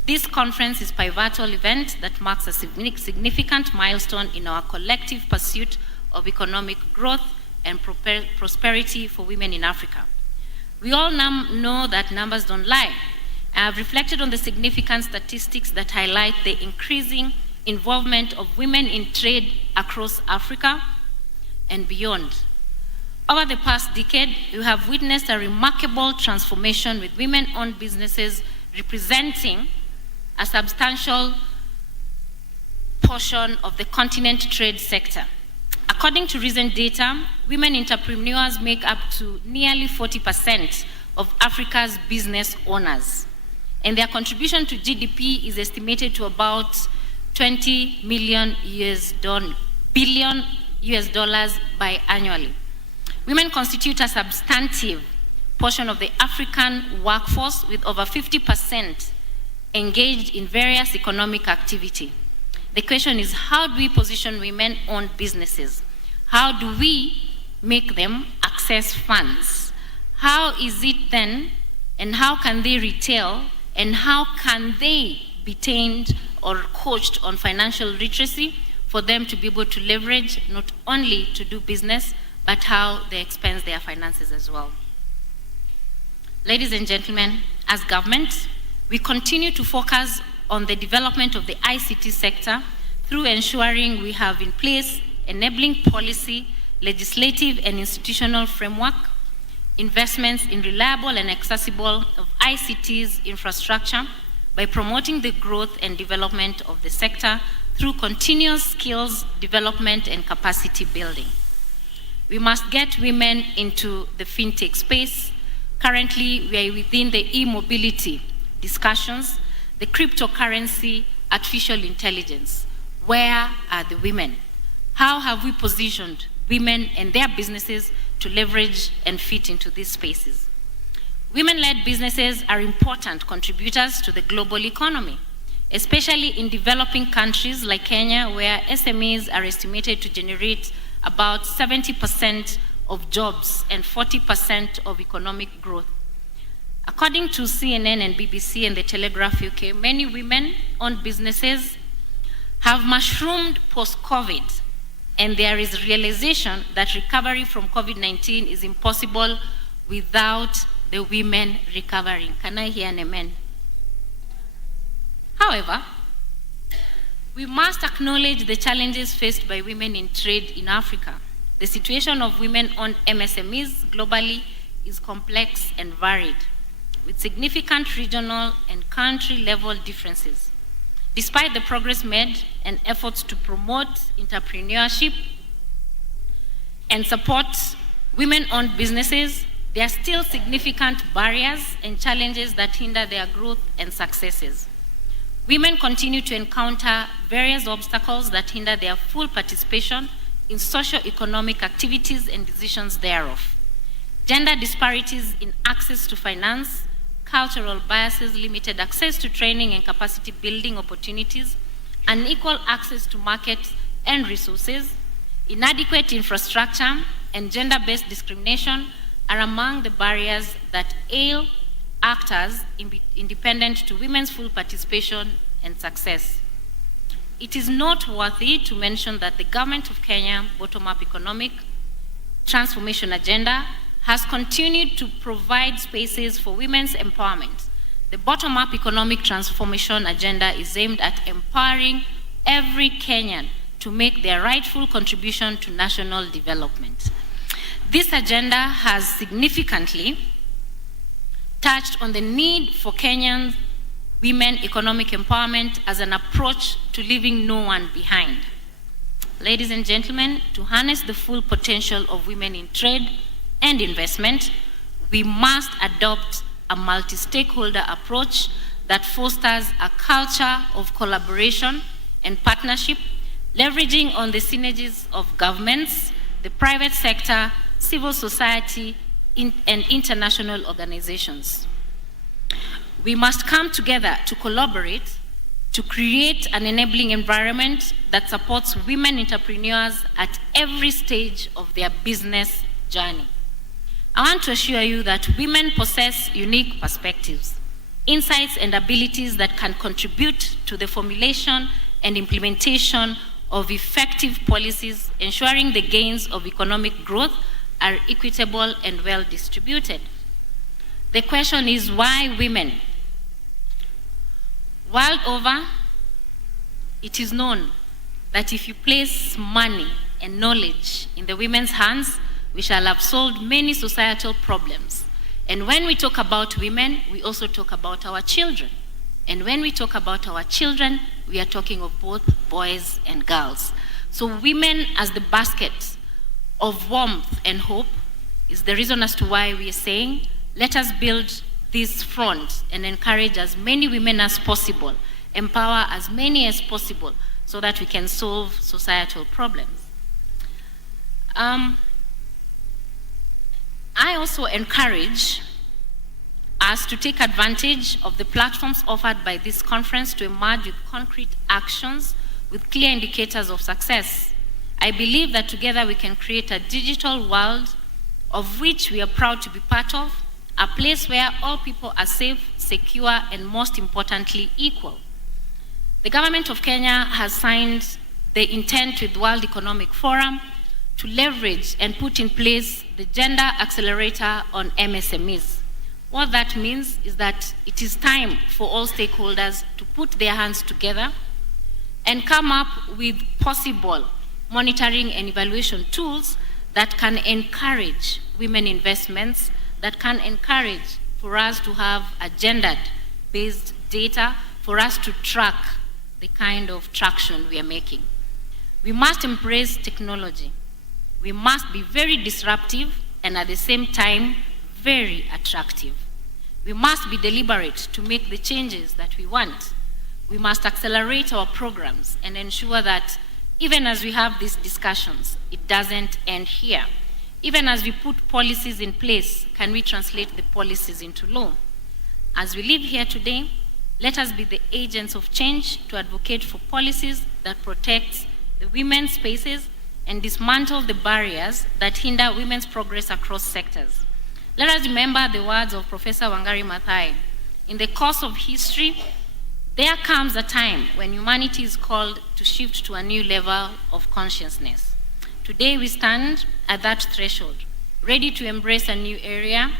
This conference is a pivotal event that marks a significant milestone in our collective pursuit of economic growth and prosperity for women in Africa. We all know that numbers don't lie. I have reflected on the significant statistics that highlight the increasing involvement of women in trade across Africa and beyond. Over the past decade, we have witnessed a remarkable transformation with women-owned businesses representing a substantial portion of the continent trade sector. According to recent data, women entrepreneurs make up to nearly 40% of Africa's business owners, and their contribution to GDP is estimated to about $20 billion by annually. Women constitute a substantive portion of the African workforce, with over 50% engaged in various economic activity. The question is, how do we position women-owned businesses? How do we make them access funds? How is it then, and how can they retail, and how can they be trained or coached on financial literacy for them to be able to leverage not only to do business, but how they expense their finances as well? Ladies and gentlemen, as government, we continue to focus on the development of the ICT sector through ensuring we have in place enabling policy, legislative and institutional framework, investments in reliable and accessible of ICT's infrastructure by promoting the growth and development of the sector through continuous skills development and capacity building. We must get women into the fintech space. Currently, we are within the e-mobility discussions, the cryptocurrency, artificial intelligence. Where are the women? How have we positioned women and their businesses to leverage and fit into these spaces? Women-led businesses are important contributors to the global economy, especially in developing countries like Kenya, where SMEs are estimated to generate about 70% of jobs and 40% of economic growth. According to CNN and BBC and the Telegraph UK, many women-owned businesses have mushroomed post-COVID, and there is realization that recovery from COVID-19 is impossible without the women recovering. Can I hear an amen? However, we must acknowledge the challenges faced by women in trade in Africa. The situation of women-owned MSMEs globally is complex and varied, with significant regional and country-level differences. Despite the progress made and efforts to promote entrepreneurship and support women-owned businesses, there are still significant barriers and challenges that hinder their growth and successes. Women continue to encounter various obstacles that hinder their full participation in socio-economic activities and decisions thereof. Gender disparities in access to finance, cultural biases, limited access to training and capacity building opportunities, unequal access to markets and resources, inadequate infrastructure, and gender-based discrimination are among the barriers that ail actors independent to women's full participation and success. It is noteworthy to mention that the Government of Kenya bottom-up economic transformation agenda has continued to provide spaces for women's empowerment. The bottom-up economic transformation agenda is aimed at empowering every Kenyan to make their rightful contribution to national development. This agenda has significantly touched on the need for Kenyan women economic empowerment as an approach to leaving no one behind. Ladies and gentlemen, to harness the full potential of women in trade and investment, we must adopt a multi-stakeholder approach that fosters a culture of collaboration and partnership, leveraging on the synergies of governments, the private sector, civil society, and international organizations. We must come together to collaborate to create an enabling environment that supports women entrepreneurs at every stage of their business journey. I want to assure you that women possess unique perspectives, insights, and abilities that can contribute to the formulation and implementation of effective policies, ensuring the gains of economic growth are equitable and well distributed. The question is, why women? World over, it is known that if you place money and knowledge in the women's hands, we shall have solved many societal problems. And when we talk about women, we also talk about our children. And when we talk about our children, we are talking of both boys and girls. So women as the basket of warmth and hope is the reason as to why we are saying, let us build this front and encourage as many women as possible, empower as many as possible, so that we can solve societal problems. I also encourage us to take advantage of the platforms offered by this conference to emerge with concrete actions with clear indicators of success. I believe that together we can create a digital world of which we are proud to be part of, a place where all people are safe, secure, and most importantly, equal. The government of Kenya has signed the intent with World Economic Forum to leverage and put in place the Gender Accelerator on MSMEs. What that means is that it is time for all stakeholders to put their hands together and come up with possible monitoring and evaluation tools that can encourage women investments, that can encourage for us to have a gendered-based data, for us to track the kind of traction we are making. We must embrace technology. We must be very disruptive and at the same time, very attractive. We must be deliberate to make the changes that we want. We must accelerate our programs and ensure that even as we have these discussions, it doesn't end here. Even as we put policies in place, can we translate the policies into law? As we live here today, let us be the agents of change to advocate for policies that protect the women's spaces and dismantle the barriers that hinder women's progress across sectors. Let us remember the words of Professor Wangari Maathai. In the course of history, there comes a time when humanity is called to shift to a new level of consciousness. Today we stand at that threshold, ready to embrace a new area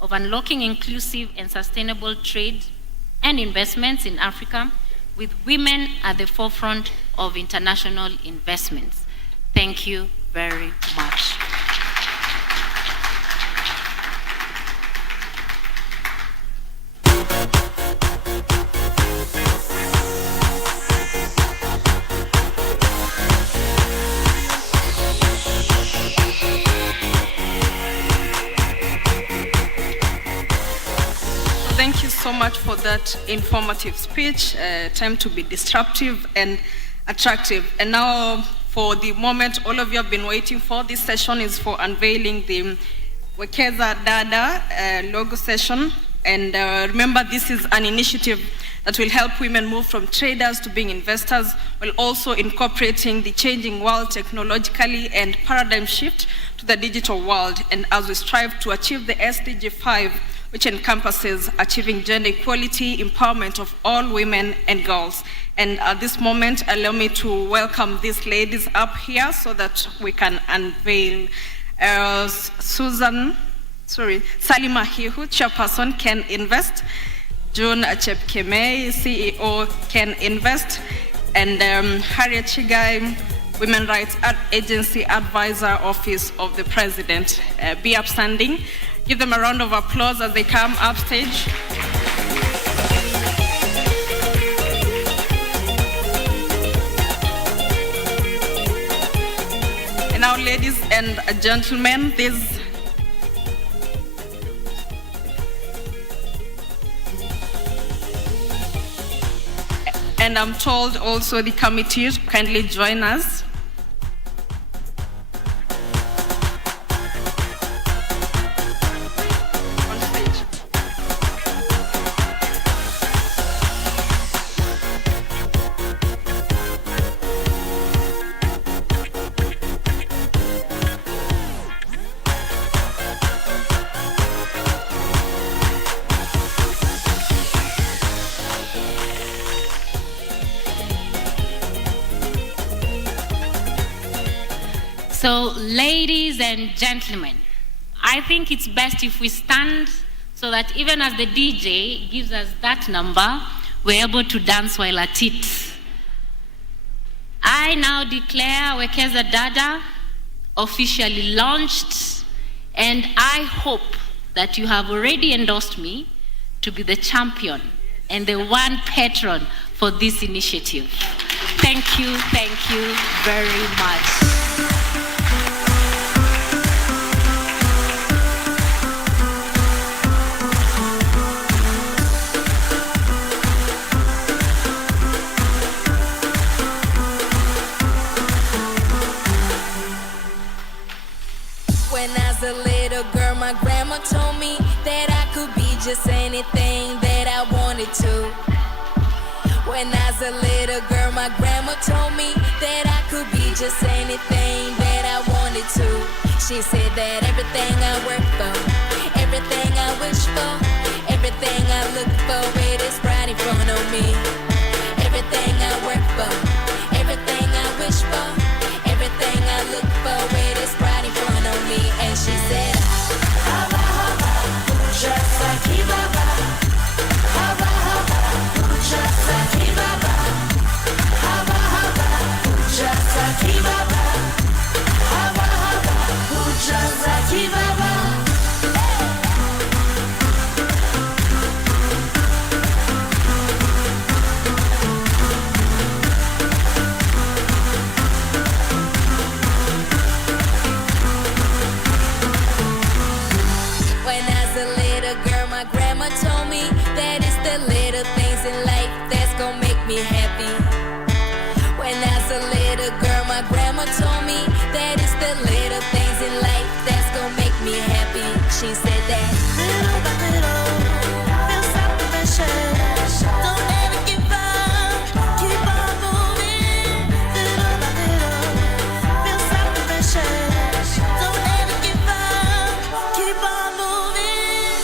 of unlocking inclusive and sustainable trade and investments in Africa, with women at the forefront of international investments. Thank you very much. Thank you so much for that informative speech. Time to be disruptive and attractive. And now, for the moment all of you have been waiting for, this session is for unveiling the Wekeza Dada logo session. And remember, this is an initiative that will help women move from traders to being investors, while also incorporating the changing world technologically and paradigm shift to the digital world. And as we strive to achieve the SDG 5, which encompasses achieving gender equality, empowerment of all women and girls. And at this moment, allow me to welcome these ladies up here so that we can unveil. Salima Hihu, Chairperson, Can Invest. June Chepkemei, CEO, Can Invest. And Harriet Chigai, Women Rights Agency Advisor, Office of the President. Be upstanding. Give them a round of applause as they come upstage. And now, ladies and gentlemen, this and I'm told also the committee kindly join us. So, ladies and gentlemen, I think it's best if we stand so that even as the DJ gives us that number, we're able to dance while at it. I now declare Wekeza Dada officially launched, and I hope that you have already endorsed me to be the champion and the one patron for this initiative. Thank you very much. When I was a little girl, my grandma told me that I could be just anything that I wanted to. When I was a little girl, my grandma told me that I could be just anything that I wanted to. She said that everything I work for, everything I wish for, everything I look for, it is right in front of me. Everything I work for, everything I wish for, everything I look for, it is right in front of me. And she said, Haba haba, ujasaki baba. Haba haba, ujasaki baba. Haba haba, ujasaki baba. Haba haba, ujasaki baba. When I was a little girl, my grandma told me that it's the little things in life that's gonna make me happy. When I was a little girl, my grandma told me that it's the little things in life that's gonna make me happy. She said that little by little, feel something precious. Don't ever give up, keep on moving. Little by little, feel something precious. Don't ever give up, keep on moving.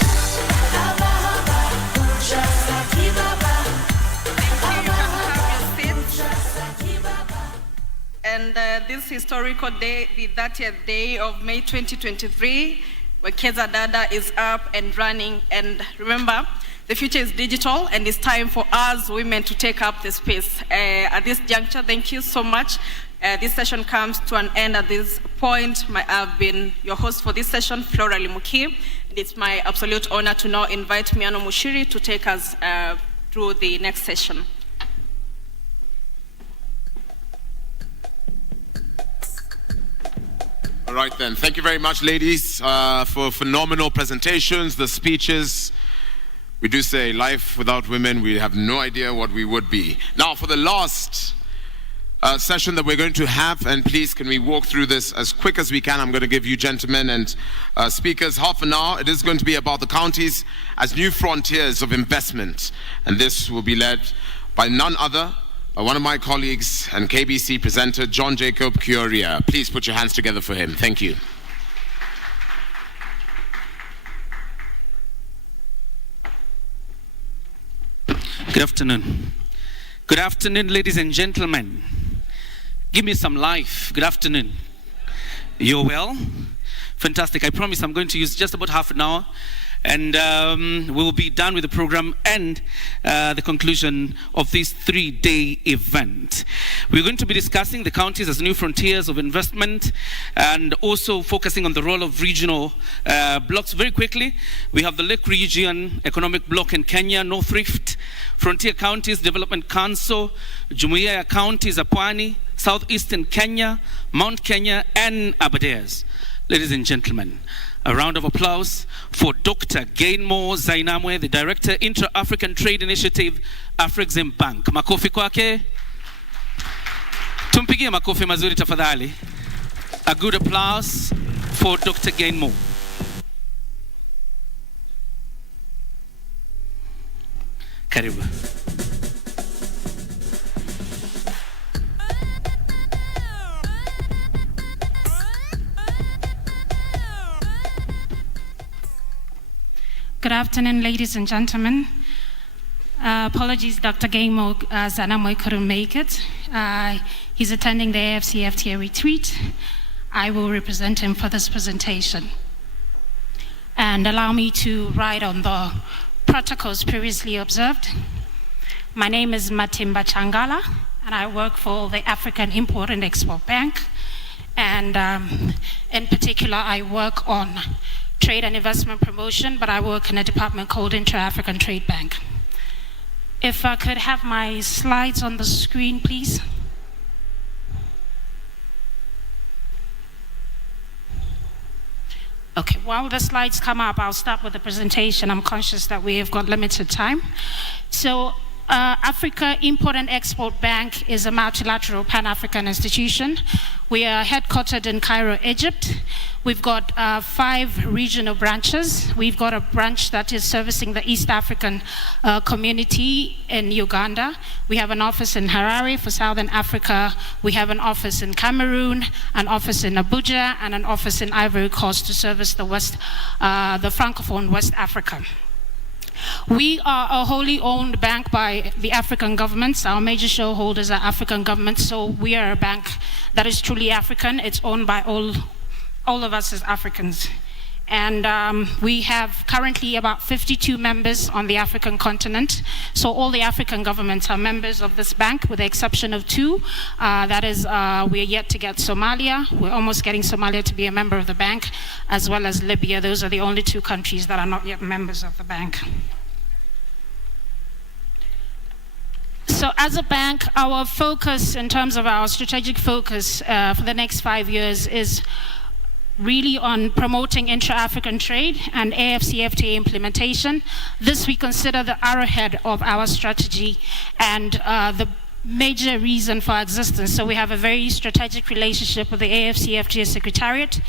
Haba haba, ujasaki baba. Haba haba, ujasaki baba. And this historical day, the 30th day of May 2023, Wekeza Dada is up and running. And remember, the future is digital, and it's time for us women to take up the space. At this juncture, thank you so much. This session comes to an end at this point. I've been your host for this session, Flora Limuki. And it's my absolute honor to now invite Miano Mushiri to take us through the next session. All right then, thank you very much, ladies, for phenomenal presentations, the speeches. We do say life without women, we have no idea what we would be. Now for the last session that we're going to have, and please can we walk through this as quick as we can. I'm going to give you gentlemen and speakers half an hour. It is going to be about the counties as new frontiers of investment, and this will be led by none other one of my colleagues and KBC presenter, John Jacob Curia. Please put your hands together for him. Thank you. Good afternoon. Good afternoon, ladies and gentlemen. Give me some life. Good afternoon. You're well? Fantastic. I promise I'm going to use just about half an hour, and we'll be done with the program and the conclusion of this 3-day event. We're going to be discussing the counties as new frontiers of investment, and also focusing on the role of regional blocks. Very quickly, we have the Lake Region Economic Block in Kenya, North Rift, Frontier Counties Development Council, Jumuiya ya Counties za Pwani, Southeastern Kenya, Mount Kenya, and Aberdares. Ladies and gentlemen, a round of applause for Dr. Gainmore Zainamwe, the Director, Intra-African Trade Initiative, Afrexim Bank. Makofi kwake. Tumpigie makofi mazuri tafadhali. A good applause for Dr. Gainmore. Karibu. Good afternoon, ladies and gentlemen. Apologies, Dr. Gainmore Zainamwe couldn't make it. He's attending the AFCFTA retreat. I will represent him for this presentation. And allow me to write on the protocols previously observed. My name is Matimba Changala, and I work for the African Import and Export Bank. And in particular, I work on trade and investment promotion, but I work in a department called Intra-African Trade Bank. If I could have my slides on the screen, please. Okay, while the slides come up, I'll start with the presentation. I'm conscious that we have got limited time. So, Africa Import and Export Bank is a multilateral Pan-African institution We are headquartered in Cairo, Egypt. We've got 5 regional branches. We've got a branch that is servicing the East African community in Uganda. We have an office in Harare for Southern Africa. We have an office in Cameroon, an office in Abuja, and an office in Ivory Coast to service the Francophone West Africa. We are a wholly owned bank by the African governments. Our major shareholders are African governments, so we are a bank that is truly African. It's owned by all of us as Africans. And we have currently about 52 members on the African continent. So all the African governments are members of this bank, with the exception of 2. That is, we're yet to get Somalia. We're almost getting Somalia to be a member of the bank, as well as Libya. Those are the only 2 countries that are not yet members of the bank. So as a bank, our focus in terms of our strategic focus for the next 5 years is really on promoting intra-African trade and AFCFTA implementation. This we consider the arrowhead of our strategy and the major reason for our existence. So we have a very strategic relationship with the AFCFTA Secretariat.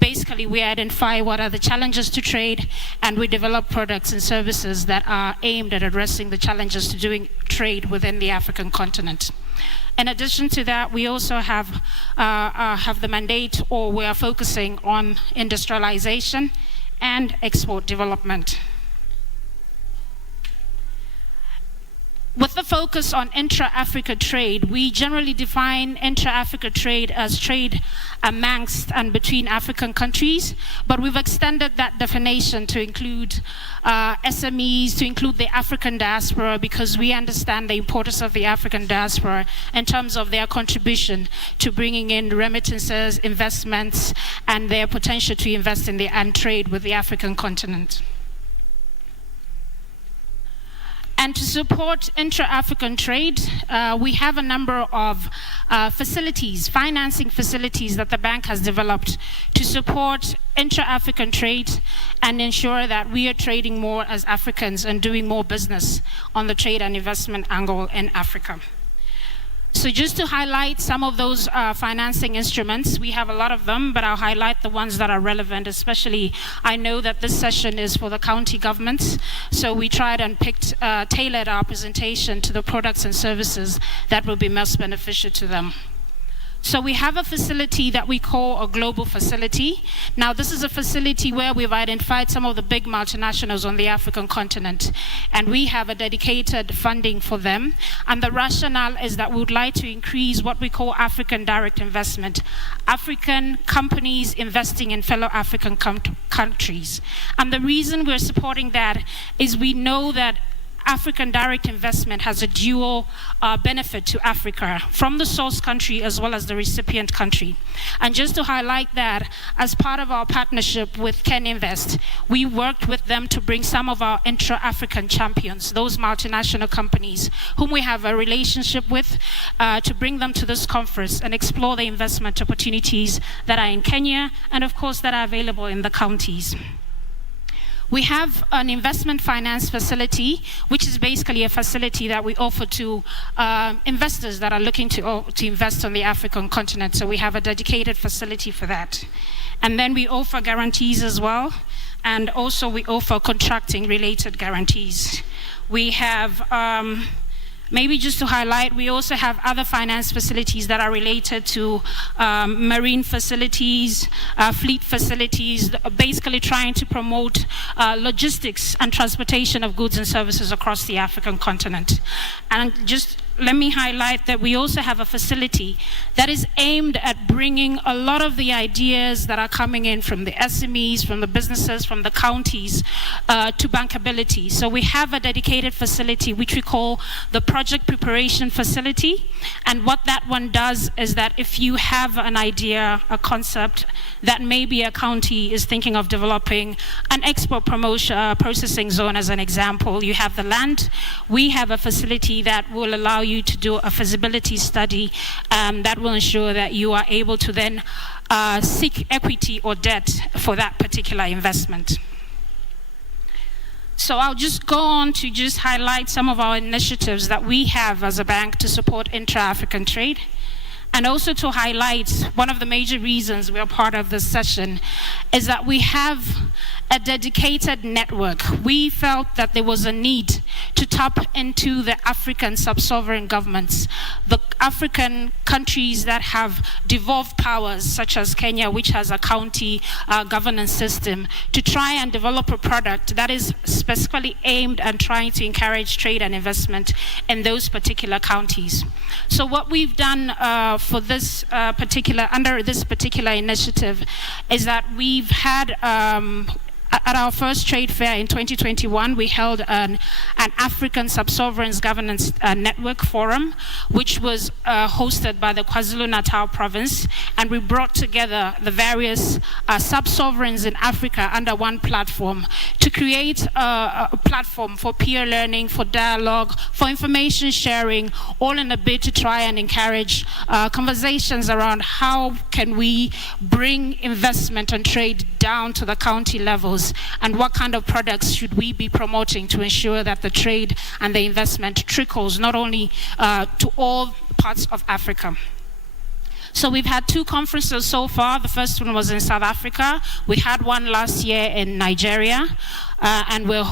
Basically, we identify what are the challenges to trade, and we develop products and services that are aimed at addressing the challenges to doing trade within the African continent. In addition to that, we also have the mandate, or we are focusing on industrialization and export development. With the focus on intra-Africa trade, we generally define intra-Africa trade as trade amongst and between African countries, but we've extended that definition to include SMEs, to include the African diaspora, because we understand the importance of the African diaspora in terms of their contribution to bringing in remittances, investments, and their potential to invest in and trade with the African continent. And to support intra-African trade, we have a number of facilities, financing facilities that the bank has developed to support intra-African trade and ensure that we are trading more as Africans and doing more business on the trade and investment angle in Africa. So just to highlight some of those financing instruments, we have a lot of them, but I'll highlight the ones that are relevant. Especially, I know that this session is for the county governments, so we tried and tailored our presentation to the products and services that will be most beneficial to them. So we have a facility that we call a global facility. Now, this is a facility where we've identified some of the big multinationals on the African continent, and we have a dedicated funding for them. And the rationale is that we would like to increase what we call African direct investment, African companies investing in fellow African countries. And the reason we're supporting that is we know that African direct investment has a dual benefit to Africa, from the source country as well as the recipient country. And just to highlight that, as part of our partnership with Ken Invest, we worked with them to bring some of our intra-African champions, those multinational companies whom we have a relationship with, to bring them to this conference and explore the investment opportunities that are in Kenya and of course that are available in the counties. We have an investment finance facility, which is basically a facility that we offer to investors that are looking to invest on the African continent. So we have a dedicated facility for that. And then we offer guarantees as well. And also we offer contracting related guarantees. We have, maybe just to highlight, we also have other finance facilities that are related to marine facilities, fleet facilities, basically trying to promote logistics and transportation of goods and services across the African continent. And just let me highlight that we also have a facility that is aimed at bringing a lot of the ideas that are coming in from the SMEs, from the businesses, from the counties to bankability. So we have a dedicated facility which we call the Project Preparation Facility. And what that one does is that if you have an idea, a concept that maybe a county is thinking of developing an export promotion processing zone as an example, you have the land, we have a facility that will allow you to do a feasibility study that will ensure that you are able to then seek equity or debt for that particular investment. So I'll just go on to just highlight some of our initiatives that we have as a bank to support intra-African trade. And also to highlight one of the major reasons we are part of this session is that we have a dedicated network. We felt that there was a need to tap into the African sub-sovereign governments, the African countries that have devolved powers, such as Kenya, which has a county governance system, to try and develop a product that is specifically aimed at trying to encourage trade and investment in those particular counties. So what we've done for this under this particular initiative is that we've had at our first trade fair in 2021, we held an African Sub-Sovereigns Governance Network Forum, which was hosted by the KwaZulu-Natal province, and we brought together the various sub-sovereigns in Africa under one platform to create a platform for peer learning, for dialogue, for information sharing, all in a bid to try and encourage conversations around how can we bring investment and trade down to the county levels, and what kind of products should we be promoting to ensure that the trade and the investment trickles not only to all parts of Africa. So we've had 2 conferences so far. The first one was in South Africa. We had one last year in Nigeria, and we're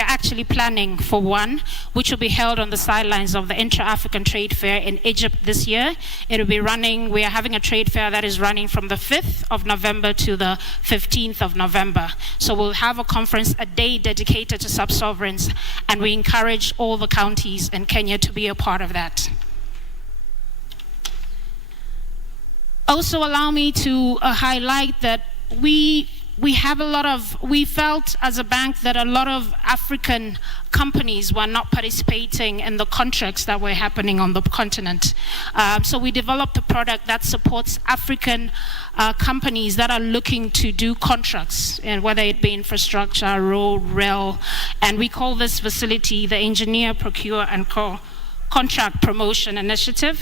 actually planning for one, which will be held on the sidelines of the Intra-African Trade Fair in Egypt this year. It'll be running, we are having a trade fair that is running from the 5th of November to the 15th of November. So we'll have a conference, a day dedicated to sub-sovereigns, and we encourage all the counties in Kenya to be a part of that. Also allow me to highlight that we felt as a bank that a lot of African companies were not participating in the contracts that were happening on the continent. So we developed a product that supports African companies that are looking to do contracts, and whether it be infrastructure, road, rail, and we call this facility the Engineer, Procure, and Contract Promotion Initiative.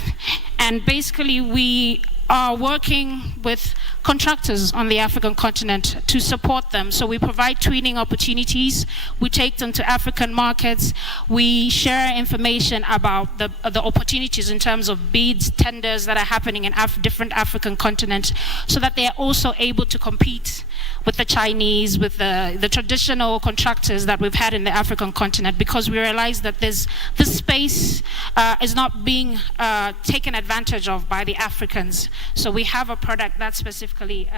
And basically we are working with contractors on the African continent to support them. So we provide twinning opportunities, we take them to African markets, we share information about the opportunities in terms of bids, tenders that are happening in different African continents, so that they are also able to compete with the Chinese, with the traditional contractors that we've had in the African continent, because we realize that this space is not being taken advantage of by the Africans. So we have a product that's specifically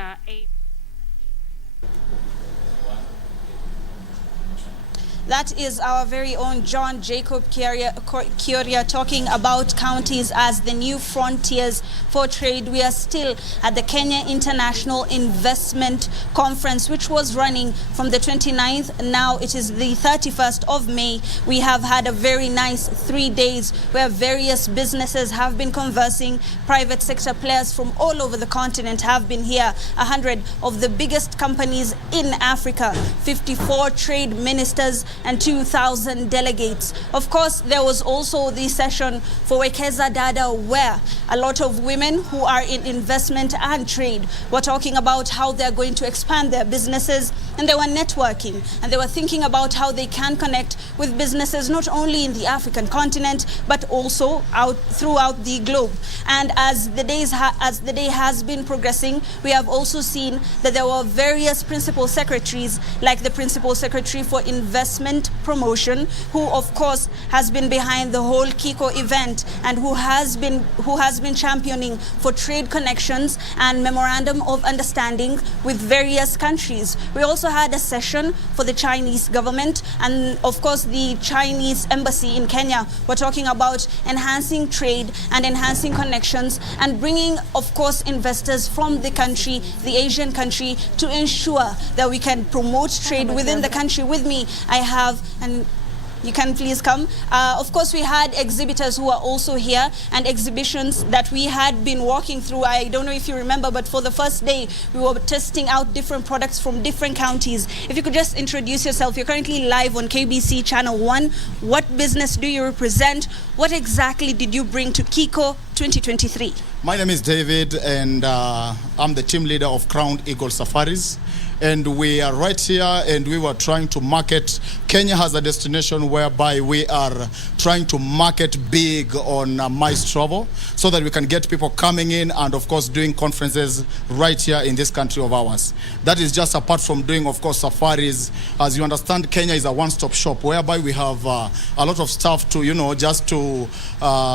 That is our very own John Jacob Kioria talking about counties as the new frontiers for trade. We are still at the Kenya International Investment Conference, which was running from the 29th. Now it is the 31st of May. We have had a very nice 3 days where various businesses have been conversing. Private sector players from all over the continent have been here. 100 of the biggest companies in Africa, 54 trade ministers, and 2,000 delegates. Of course, there was also the session for Wekeza Dada, where a lot of women who are in investment and trade were talking about how they're going to expand their businesses, and they were networking, and they were thinking about how they can connect with businesses not only in the African continent but also out throughout the globe. And as the day has been progressing, we have also seen that there were various principal secretaries, like the principal secretary for investment promotion, who of course has been behind the whole Kiko event and who has been championing for trade connections and memorandum of understanding with various countries. We also had a session for the Chinese government and of course the Chinese embassy in Kenya. We're talking about enhancing trade and enhancing connections and bringing of course investors from the country, the Asian country, to ensure that we can promote trade within the country. With me I have, and you can please come. Of course, we had exhibitors who are also here and exhibitions that we had been walking through. I don't know if you remember, but for the first day, we were testing out different products from different counties. If you could just introduce yourself. You're currently live on KBC Channel 1. What business do you represent? What exactly did you bring to Kiko to 2023? My name is David, and I'm the team leader of Crown Eagle Safaris. And we are right here, and we were trying to market. Kenya has a destination whereby we are trying to market big on MICE travel so that we can get people coming in and, of course, doing conferences right here in this country of ours. That is just apart from doing, of course, safaris. As you understand, Kenya is a one-stop shop whereby we have a lot of stuff to, just to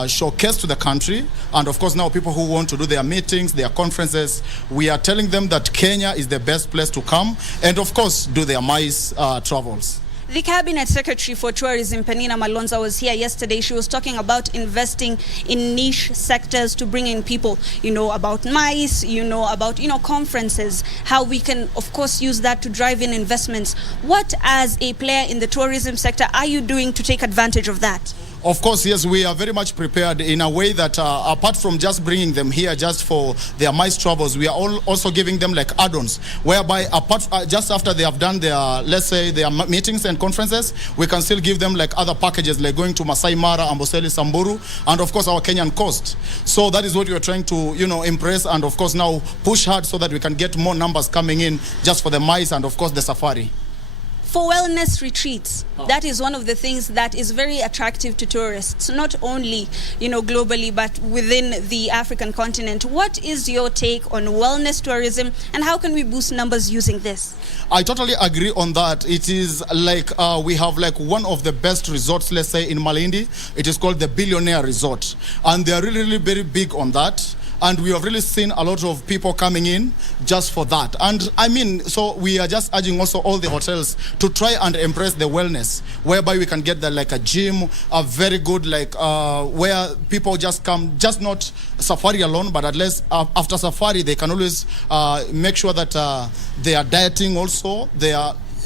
showcase to the country. And, of course, now people who want to do their meetings, their conferences, we are telling them that Kenya is the best place to come and, of course, do their MICE travels. The Cabinet Secretary for Tourism, Penina Malonza, was here yesterday. She was talking about investing in niche sectors to bring in people, about MICE, about, conferences, how we can, of course, use that to drive in investments. What, as a player in the tourism sector, are you doing to take advantage of that? Of course, yes, we are very much prepared in a way that apart from just bringing them here just for their MICE travels, we are also giving them like add-ons, whereby just after they have done their, let's say, their meetings and conferences, we can still give them like other packages like going to Masai Mara, Amboseli, Samburu, and of course our Kenyan coast. So that is what we are trying to, impress and of course now push hard so that we can get more numbers coming in just for the MICE and of course the safari. For wellness retreats, that is one of the things that is very attractive to tourists, not only, globally, but within the African continent. What is your take on wellness tourism and how can we boost numbers using this? I totally agree on that. It is like we have like one of the best resorts, let's say in Malindi. It is called the Billionaire Resort. And they are really, really very big on that. And we have really seen a lot of people coming in just for that. And I mean, so we are just urging also all the hotels to try and embrace the wellness, whereby we can get like a gym, a very good where people just come, just not safari alone, but at least after safari, they can always make sure that they are dieting also.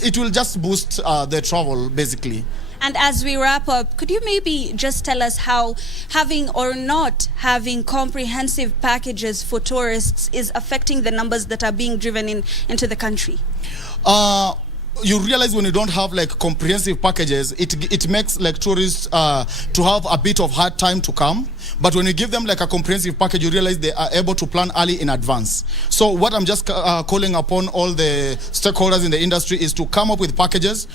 It will just boost their travel, basically. And as we wrap up, could you maybe just tell us how having or not having comprehensive packages for tourists is affecting the numbers that are being driven into the country? You realize when you don't have like comprehensive packages, it makes like tourists to have a bit of hard time to come. But when you give them like a comprehensive package, you realize they are able to plan early in advance. So what I'm just calling upon all the stakeholders in the industry is to come up with packages.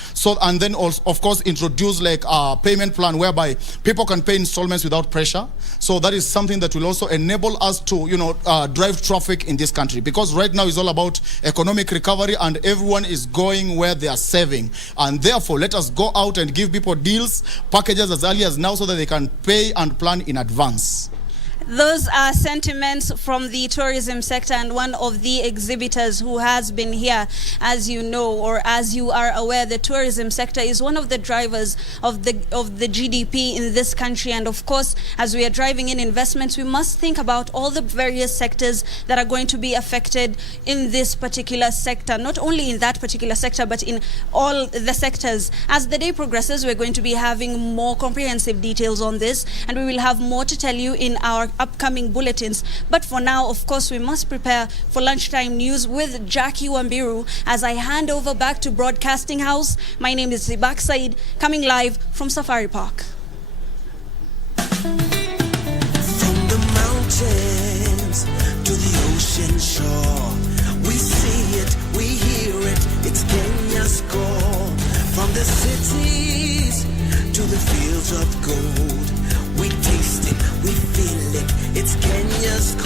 And then also, of course, introduce like a payment plan whereby people can pay installments without pressure. So that is something that will also enable us to, drive traffic in this country. Because right now it's all about economic recovery and everyone is going where they are saving. And therefore, let us go out and give people deals, packages as early as now so that they can pay and plan in advance. Those are sentiments from the tourism sector and one of the exhibitors who has been here. As you know, or as you are aware, the tourism sector is one of the drivers of the GDP in this country. And of course, as we are driving in investments, we must think about all the various sectors that are going to be affected in this particular sector, not only in that particular sector, but in all the sectors. As the day progresses, we're going to be having more comprehensive details on this, and we will have more to tell you in our upcoming bulletins. But for now, of course, we must prepare for lunchtime news with Jackie Wambiru as I hand over back to Broadcasting House. My name is Zibak Said, coming live from Safari Park. From the mountains to the ocean shore, we see it, we hear it, it's Kenya's call. From the cities to the fields of gold, we taste it, we feel it, it's Kenya's call.